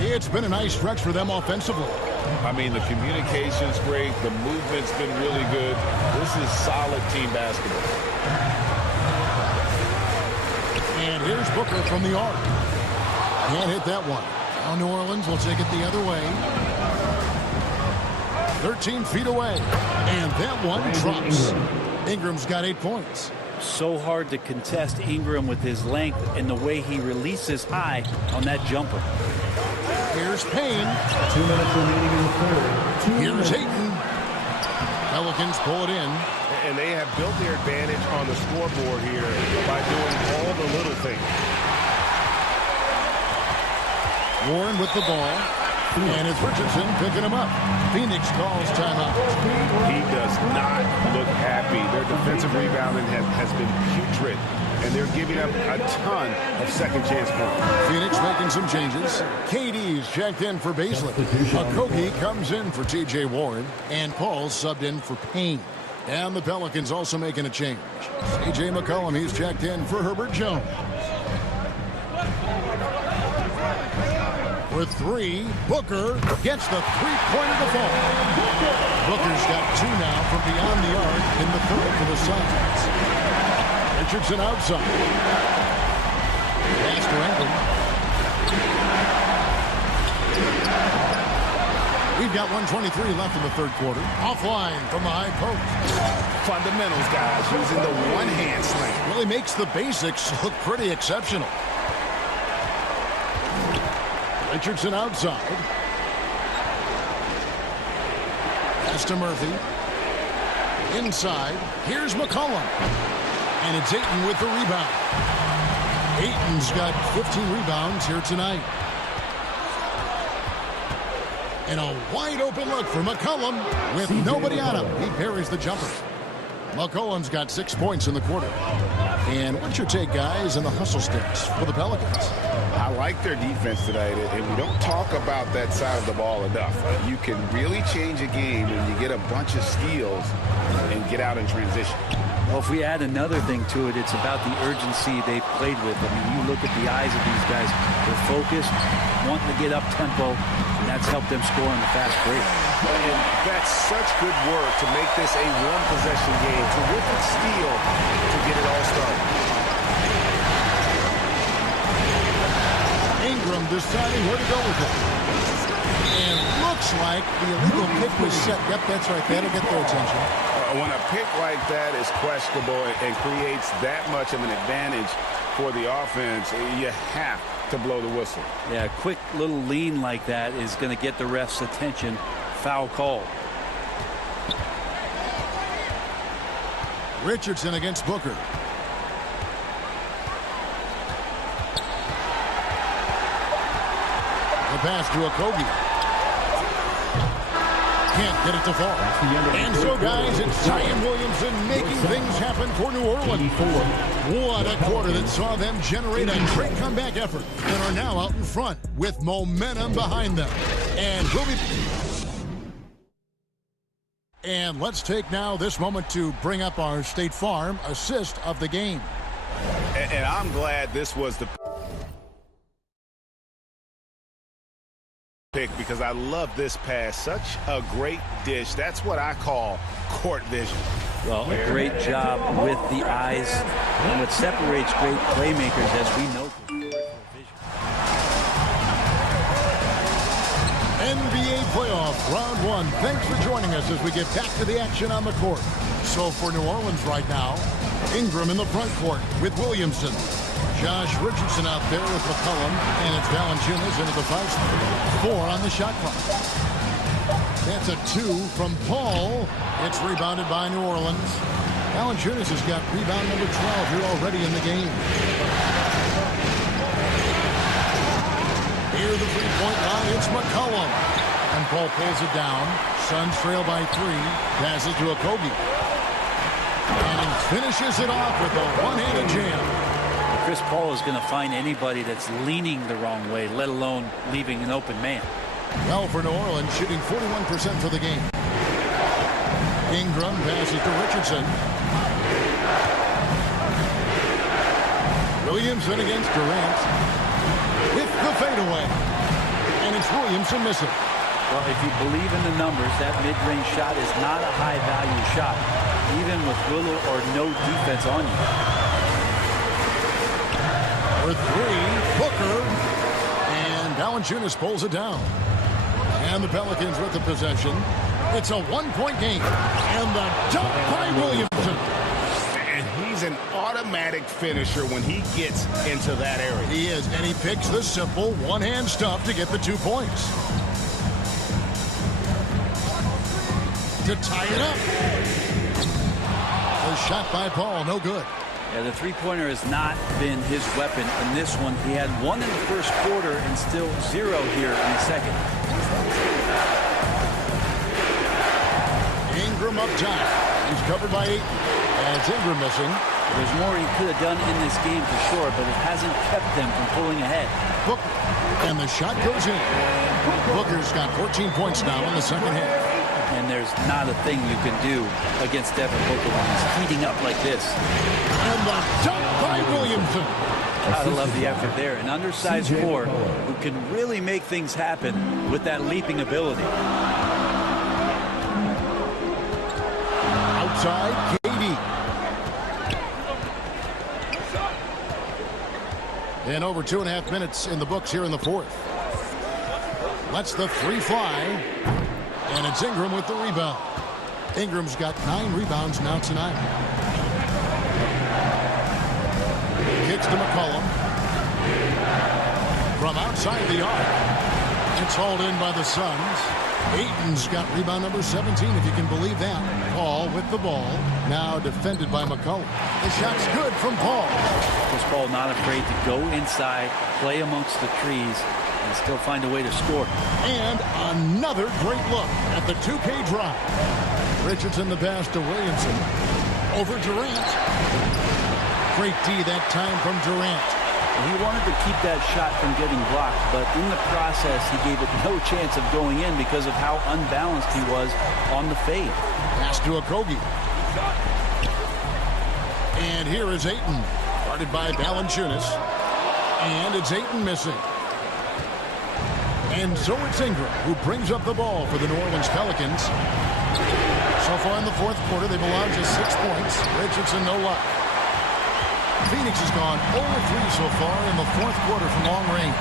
It's been a nice stretch for them offensively. I mean, the communication's great. The movement's been really good. This is solid team basketball. And here's Booker from the arc. Can't hit that one. Now New Orleans will take it the other way. 13 feet away. And that one drops. Ingram's got 8 points. So hard to contest Ingram with his length and the way he releases high on that jumper. Here's Payne. 2 minutes remaining in the third. Here's Ayton. Pelicans pull it in. And they have built their advantage on the scoreboard here by doing all the little things. Warren with the ball. And it's Richardson picking him up. Phoenix calls timeout. He does not look happy. Their defensive rebounding has been putrid, and they're giving up a ton of second chance points. Phoenix making some changes. KD's checked in for Baisley. Okogie comes in for TJ Warren. And Paul's subbed in for Payne. And the Pelicans also making a change. CJ McCollum, he's checked in for Herbert Jones. With 3, Booker gets the 3-pointer to fall. Booker's got 2 now from beyond the arc in the third for the Suns. Richardson outside. Pass to Ingram. We've got 1:23 left in the third quarter. Offline from the high post. Fundamentals, guys, using the one-hand slam. Really makes the basics look pretty exceptional. Richardson outside. Pass to Murphy. Inside. Here's McCollum. And it's Ayton with the rebound. Ayton's got 15 rebounds here tonight. And a wide open look for McCollum with nobody on him. He parries the jumper. McCollum's got 6 points in the quarter. And what's your take, guys, on the hustle sticks for the Pelicans? I like their defense tonight, and we don't talk about that side of the ball enough. You can really change a game when you get a bunch of steals and get out in transition. Well, if we add another thing to it, it's about the urgency they've played with. I mean, you look at the eyes of these guys. They're focused, wanting to get up tempo, and that's helped them score in the fast break. And that's such good work to make this a one-possession game. Terrific steal to get it all started. Ingram deciding where to go with it. And looks like the illegal kick was set. Yep, that's right. That'll get their attention. When a pick like that is questionable and creates that much of an advantage for the offense, you have to blow the whistle. Yeah, a quick little lean like that is going to get the ref's attention. Foul call. Richardson against Booker. The pass to Okogie. Can't get it to fall. And so, guys, it's Zion Williamson making things happen for New Orleans. What a quarter that saw them generate a great comeback effort and are now out in front with momentum behind them. And let's take now this moment to bring up our State Farm assist of the game. And I'm glad this was the pick because I love this pass. Such a great dish. That's what I call court vision. Well, a great job with the eyes. And what separates great playmakers, as we know, NBA playoff round 1. Thanks for joining us as we get back to the action on the court. So for New Orleans right now, Ingram in the front court with Williamson. Josh Richardson out there with McCollum, and it's Valanciunas into the foul spot. 4 on the shot clock. That's a 2 from Paul. It's rebounded by New Orleans. Valanciunas has got rebound number 12 here already in the game. Near the three-point line, it's McCollum. And Paul pulls it down. Suns trail by 3. Passes to Okogie. And he finishes it off with a one-handed jam. Chris Paul is going to find anybody that's leaning the wrong way, let alone leaving an open man. Well, for New Orleans, shooting 41% for the game. Ingram passes to Richardson. Williamson against Durant. With the fadeaway. And it's Williamson missing. Well, if you believe in the numbers, that mid-range shot is not a high-value shot, even with little or no defense on you. For 3, Booker. And Valanciunas pulls it down. And the Pelicans with the possession. It's a one-point game. And the dunk by Williamson. And he's an automatic finisher when he gets into that area. He is, and he picks the simple one-hand stuff to get the 2 points. To tie it up. A shot by Paul, no good. Yeah, the three-pointer has not been his weapon in this one. He had 1 in the first quarter and still 0 here in the second. Ingram up top. He's covered by 8. And it's Ingram missing. There's more he could have done in this game for sure, but it hasn't kept them from pulling ahead. Booker. And the shot goes in. Booker's got 14 points now in the second half. And there's not a thing you can do against Devin Booker when he's heating up like this. And the dunk by Williamson. Gotta love the effort there. An undersized core who can really make things happen with that leaping ability. Outside, KD. And over 2.5 minutes in the books here in the fourth. Lets the 3 fly. And it's Ingram with the rebound. Ingram's got 9 rebounds now tonight. Kicks to McCollum. From outside the arc. It's hauled in by the Suns. Ayton's got rebound number 17, if you can believe that. Paul with the ball. Now defended by McCollum. The shot's good from Paul. Chris Paul not afraid to go inside, play amongst the trees, and still find a way to score. And another great look at the 2K drive. Richardson the pass to Williamson. Over Durant. Great D that time from Durant. He wanted to keep that shot from getting blocked, but in the process, he gave it no chance of going in because of how unbalanced he was on the fade. Pass to Okogie. And here is Ayton, guarded by Valanciunas. And it's Ayton missing. And so it's Ingram who brings up the ball for the New Orleans Pelicans. So far in the fourth quarter, they've allowed just 6 points. Richardson, no luck. Phoenix has gone 0-3 so far in the fourth quarter from long range.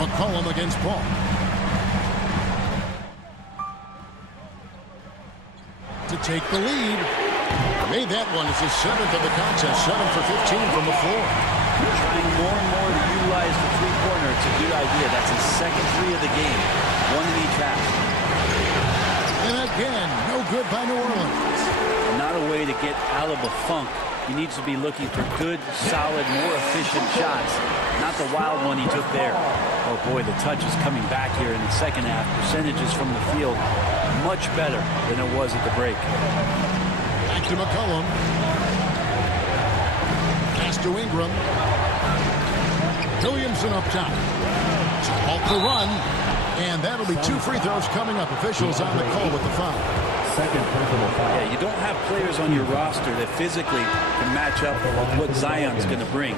McCollum against Paul. To take the lead. Made that one. It's his 7th of the contest. 7 for 15 from the floor. Trying more and more to utilize the three-pointer. It's a good idea. That's his second three of the game. One in each half. And again, no good by New Orleans. Not a way to get out of a funk. He needs to be looking for good, solid, more efficient shots. Not the wild one he took there. Oh boy, the touch is coming back here in the second half. Percentages from the field much better than it was at the break. Back to McCollum. Pass to Ingram. Williamson up top. So halt the run. And that'll be 2 free throws coming up. Officials on the call with the foul. Second personal foul. Yeah, you don't have players on your roster that physically can match up with what Zion's going to bring.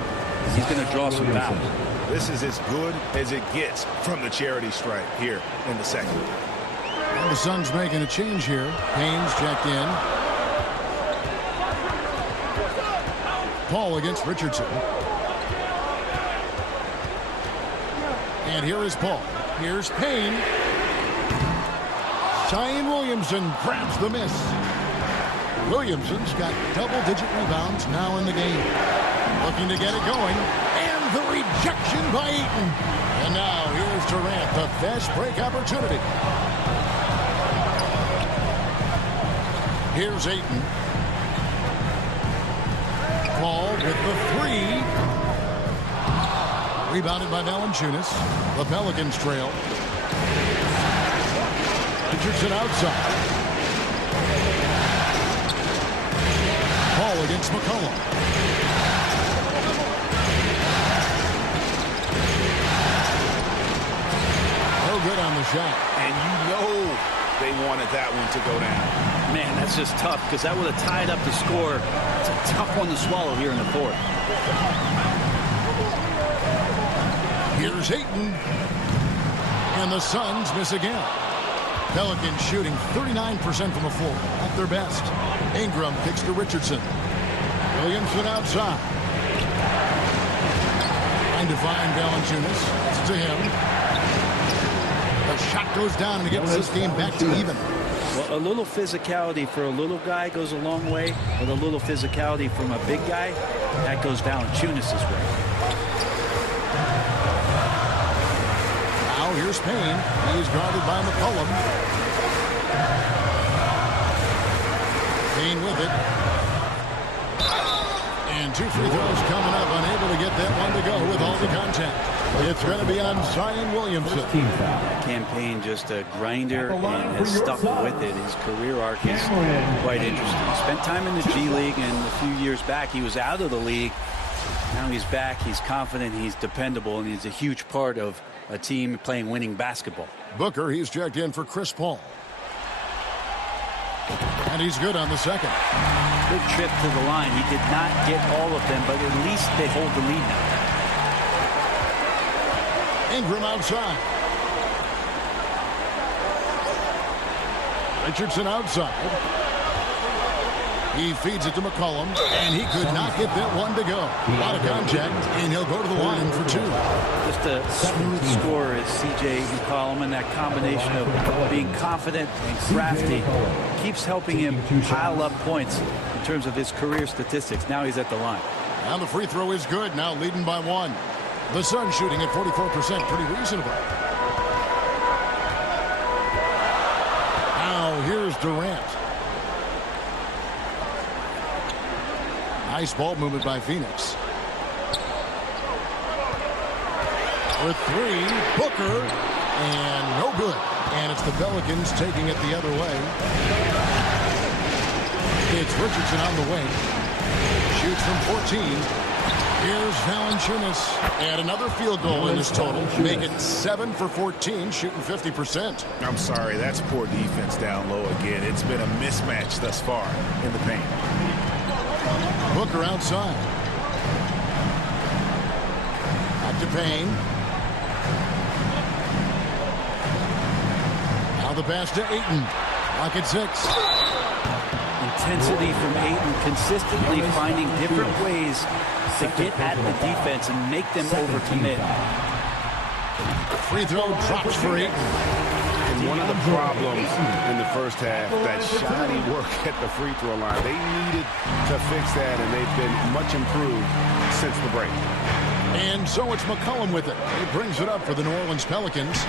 He's going to draw some fouls. This is as good as it gets from the charity stripe here in the second. And the Suns making a change here. Payne's checked in. Paul against Richardson. And here is Paul. Here's Payne. Zion Williamson grabs the miss. Williamson's got double-digit rebounds now in the game. Looking to get it going. And the rejection by Ayton. And now here's Durant, the fast break opportunity. Here's Ayton. Paul with the three. Rebounded by Valanciunas. The Pelicans trail. Richardson outside. Paul against McCollum. No good on the shot. And you know they wanted that one to go down. Man, that's just tough because that would have tied up the score. It's a tough one to swallow here in the fourth. Here's Ayton. And the Suns miss again. Pelicans shooting 39% from the floor. At their best. Ingram kicks to Richardson. Williamson outside. Trying to find Valanciunas. It's to him. The shot goes down and it gets this game back to even. Well, a little physicality for a little guy goes a long way, but a little physicality from a big guy, that goes Valanciunas' way. Now here's Payne. He's guarded by McCollum. Payne with it. And 2 free throws coming up. Unable to get that one to go with all the contact. It's going to be on Zion Williamson. Campaign just a grinder and has stuck with it. His career arc is quite interesting. Spent time in the G League, and a few years back he was out of the league. Now he's back. He's confident. He's dependable, and he's a huge part of a team playing winning basketball. Booker, he's checked in for Chris Paul. And he's good on the second. Good trip to the line. He did not get all of them, but at least they hold the lead now. Ingram outside. Richardson outside. He feeds it to McCollum, and he could not get that one to go. A lot of contact, and he'll go to the line for 2. Just a smooth scorer is C.J. McCollum, and that combination of being confident and crafty keeps helping him pile up points in terms of his career statistics. Now he's at the line. And the free throw is good, now leading by 1. The Suns shooting at 44%, pretty reasonable. Now here's Durant. Nice ball movement by Phoenix. For 3, Booker, and no good. And it's the Pelicans taking it the other way. It's Richardson on the wing. Shoots from 14. Here's Valanciunas. And another field goal in his total. Make it 7 for 14, shooting 50%. I'm sorry, that's poor defense down low again. It's been a mismatch thus far in the paint. Booker outside. Out to Payne. Now the pass to Ayton. Lock at 6. Intensity from Ayton, consistently finding different ways to get at the defense and make them overcommit. Free throw drops for Ayton. And one of the problems in the first half, that shoddy work at the free throw line. They needed to fix that, and they've been much improved since the break. And so it's McCollum with it. He brings it up for the New Orleans Pelicans.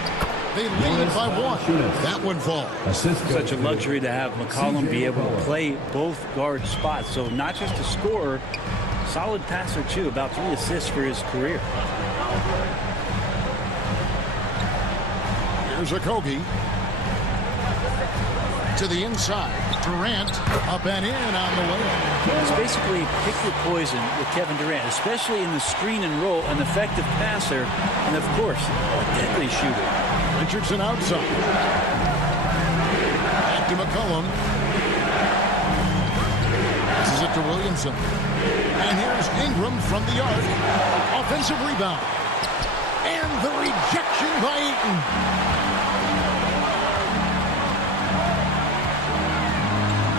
They lead it by 1. That one falls. Such a luxury to have McCollum be able to play both guard spots. So not just a scorer, solid passer too. About 3 assists for his career. Here's Okogie. To the inside. Durant up and in on the way. It's basically pick your poison with Kevin Durant, especially in the screen and roll, an effective passer, and of course, a deadly shooter. Richardson outside. Back to McCollum. Passes it to Williamson. And here's Ingram from the arc. Offensive rebound. And the rejection by Ayton.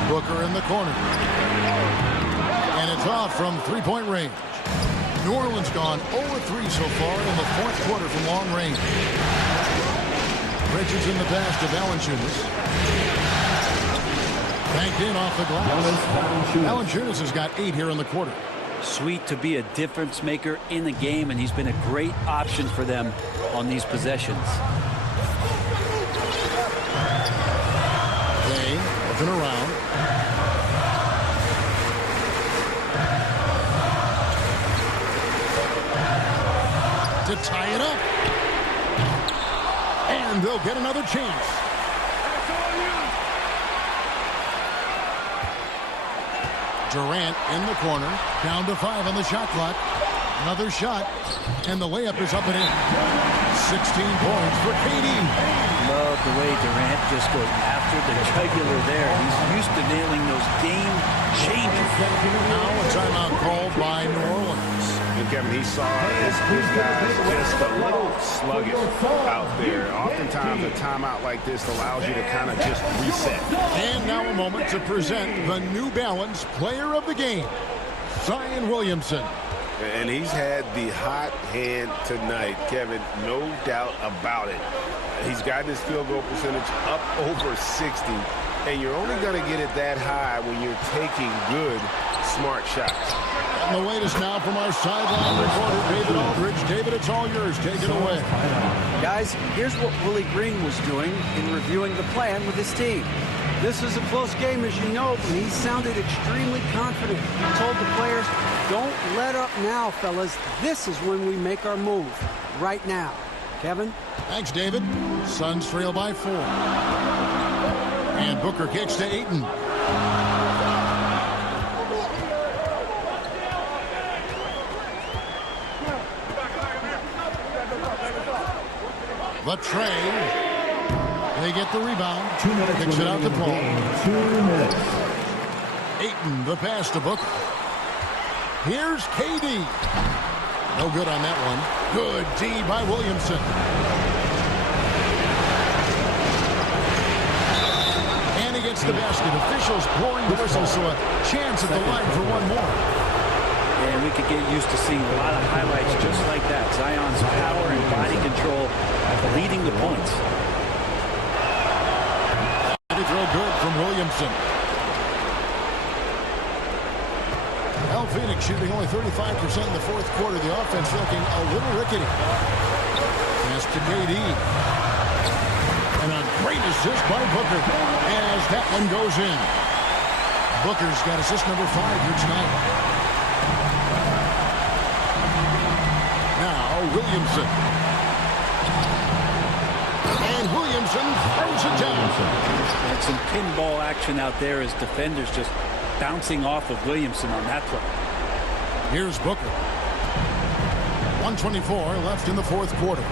Booker in the corner. And it's off from three-point range. New Orleans gone 0-3 so far in the fourth quarter from long range. Richardson the pass to Valanciunas. Banked in off the glass. Valanciunas has got 8 here in the quarter. Sweet to be a difference maker in the game, and he's been a great option for them on these possessions. Payne looking around. To tie it up. And they'll get another chance. Durant in the corner. Down to 5 on the shot clock. Another shot. And the layup is up and in. 16 points for KD. Love the way Durant just goes after the jugular there. He's used to nailing those game changers. Now a timeout called by New Orleans. And Kevin, he saw his guys just a little sluggish out there. Oftentimes a timeout like this allows you to kind of just reset. And now a moment to present the New Balance Player of the Game, Zion Williamson. And he's had the hot hand tonight, Kevin, no doubt about it. He's gotten his field goal percentage up over 60, and you're only going to get it that high when you're taking good, smart shots. And the latest now from our sideline reporter, David Aldridge. David, it's all yours. Take it away. Guys, here's what Willie Green was doing in reviewing the plan with his team. This is a close game, as you know, but he sounded extremely confident. He told the players, don't let up now, fellas. This is when we make our move. Right now. Kevin? Thanks, David. Suns trail by 4. And Booker kicks to Ayton. The trade. They get the rebound. 2 minutes. Kicks it out to Paul. 2 minutes. Ayton, the pass to Booker. Here's KD. No good on that one. Good D by Williamson. And he gets the basket. Officials blowing the whistle, so a chance at the line for one more. And we could get used to seeing a lot of highlights just like that. Zion's power and body control leading the points. And a throw good from Williamson. Phoenix shooting only 35% in the fourth quarter. The offense looking a little rickety. Pass to KD. And a great assist by Booker as that one goes in. Booker's got assist number 5 here tonight. Now Williamson. And Williamson throws it some pinball action out there as defenders just bouncing off of Williamson on that play. Here's Booker. 1:24 left in the fourth quarter.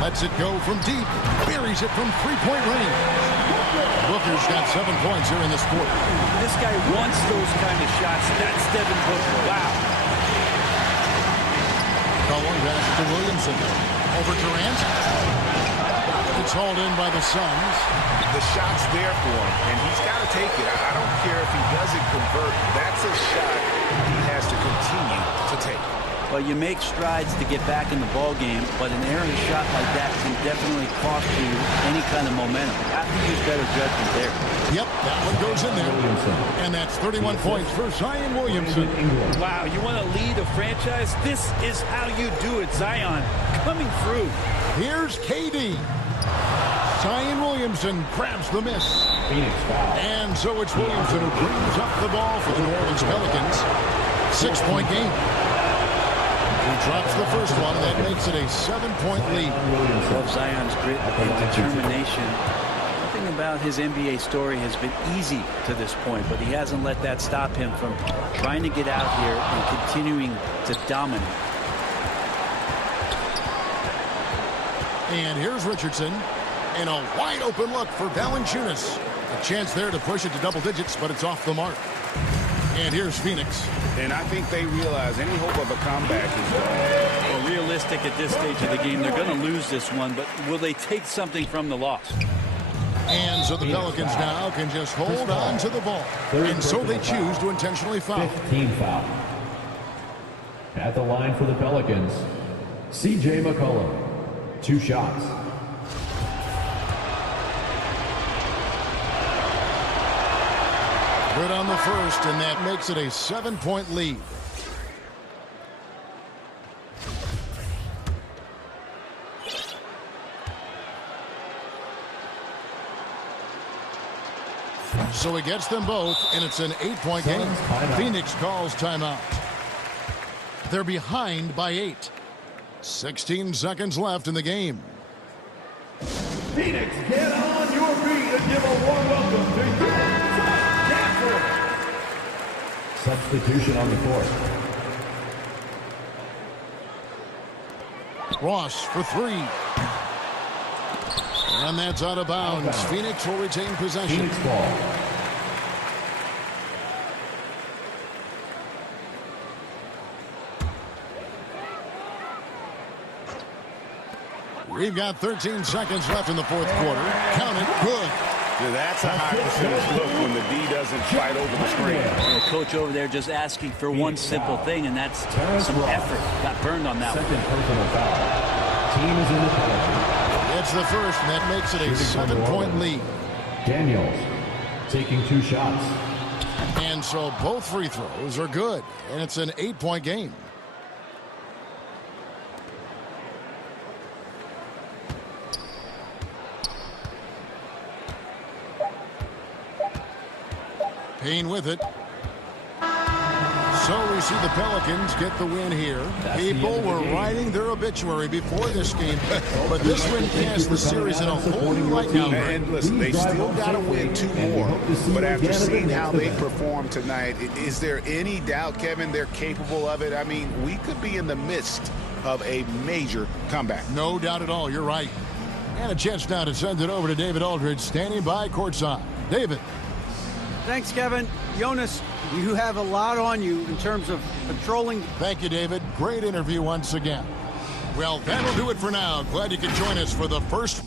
Lets it go from deep. Buries it from three-point range. Booker's got 7 points here in this quarter. This guy wants those kind of shots. That's Devin Booker. Wow. One pass to Williamson. Over Durant. It's hauled in by the Suns. The shot's there for him, and he's got to take it. I don't care if he doesn't convert. That's a shot he has to continue to take. Well, you make strides to get back in the ball game, but an errant shot like that can definitely cost you any kind of momentum. You have to use better judgment there. Yep, that one goes in there. And that's 31 points for Zion Williamson. Wow, you want to lead a franchise? This is how you do it, Zion. Coming through. Here's KD. Zion Williamson grabs the miss. And so it's Williamson who brings up the ball for the New Orleans Pelicans. 6-point game. He drops the first one, and that makes it a 7-point lead. Love Zion's grit and determination. Nothing about his NBA story has been easy to this point, but he hasn't let that stop him from trying to get out here and continuing to dominate. And here's Richardson. And a wide open look for Valanciunas. A chance there to push it to double digits, but it's off the mark. And here's Phoenix. And I think they realize any hope of a comeback is gone. Well, realistic at this stage of the game, they're going to lose this one, but will they take something from the loss? And so the Pelicans now can just hold on to the ball. And so they choose to intentionally foul. 15 foul. At the line for the Pelicans, C.J. McCollum. 2 shots. Good on the first, and that makes it a 7-point lead. So he gets them both, and it's an 8-point game. Phoenix calls timeout. They're behind by 8. 16 seconds left in the game. Phoenix, get on your feet and give a warm welcome to you. Substitution on the court. Ross for 3. And that's out of bounds. Phoenix will retain possession. Phoenix ball. We've got 13 seconds left in the fourth quarter. Count it. Good. Yeah, that's a high percentage look when the D doesn't fight over the screen. The coach over there just asking for one simple thing, and that's some effort. Got burned on that one. Second personal foul. Team is in the penalty. It's the first, and that makes it a 7-point lead. Daniels taking 2 shots. And so both free throws are good, and it's an 8-point game. Payne with it. So we see the Pelicans get the win here. People were writing their obituary before this game, but this win cast the series in a whole new light now. And listen, they still got to win 2 more. But after seeing how they performed tonight, is there any doubt, Kevin, they're capable of it? I mean, we could be in the midst of a major comeback. No doubt at all. You're right. And a chance now to send it over to David Aldridge, standing by courtside. David. Thanks, Kevin. Jonas, you have a lot on you in terms of controlling. Thank you, David. Great interview once again. Well, that'll do it for now. Glad you could join us for the first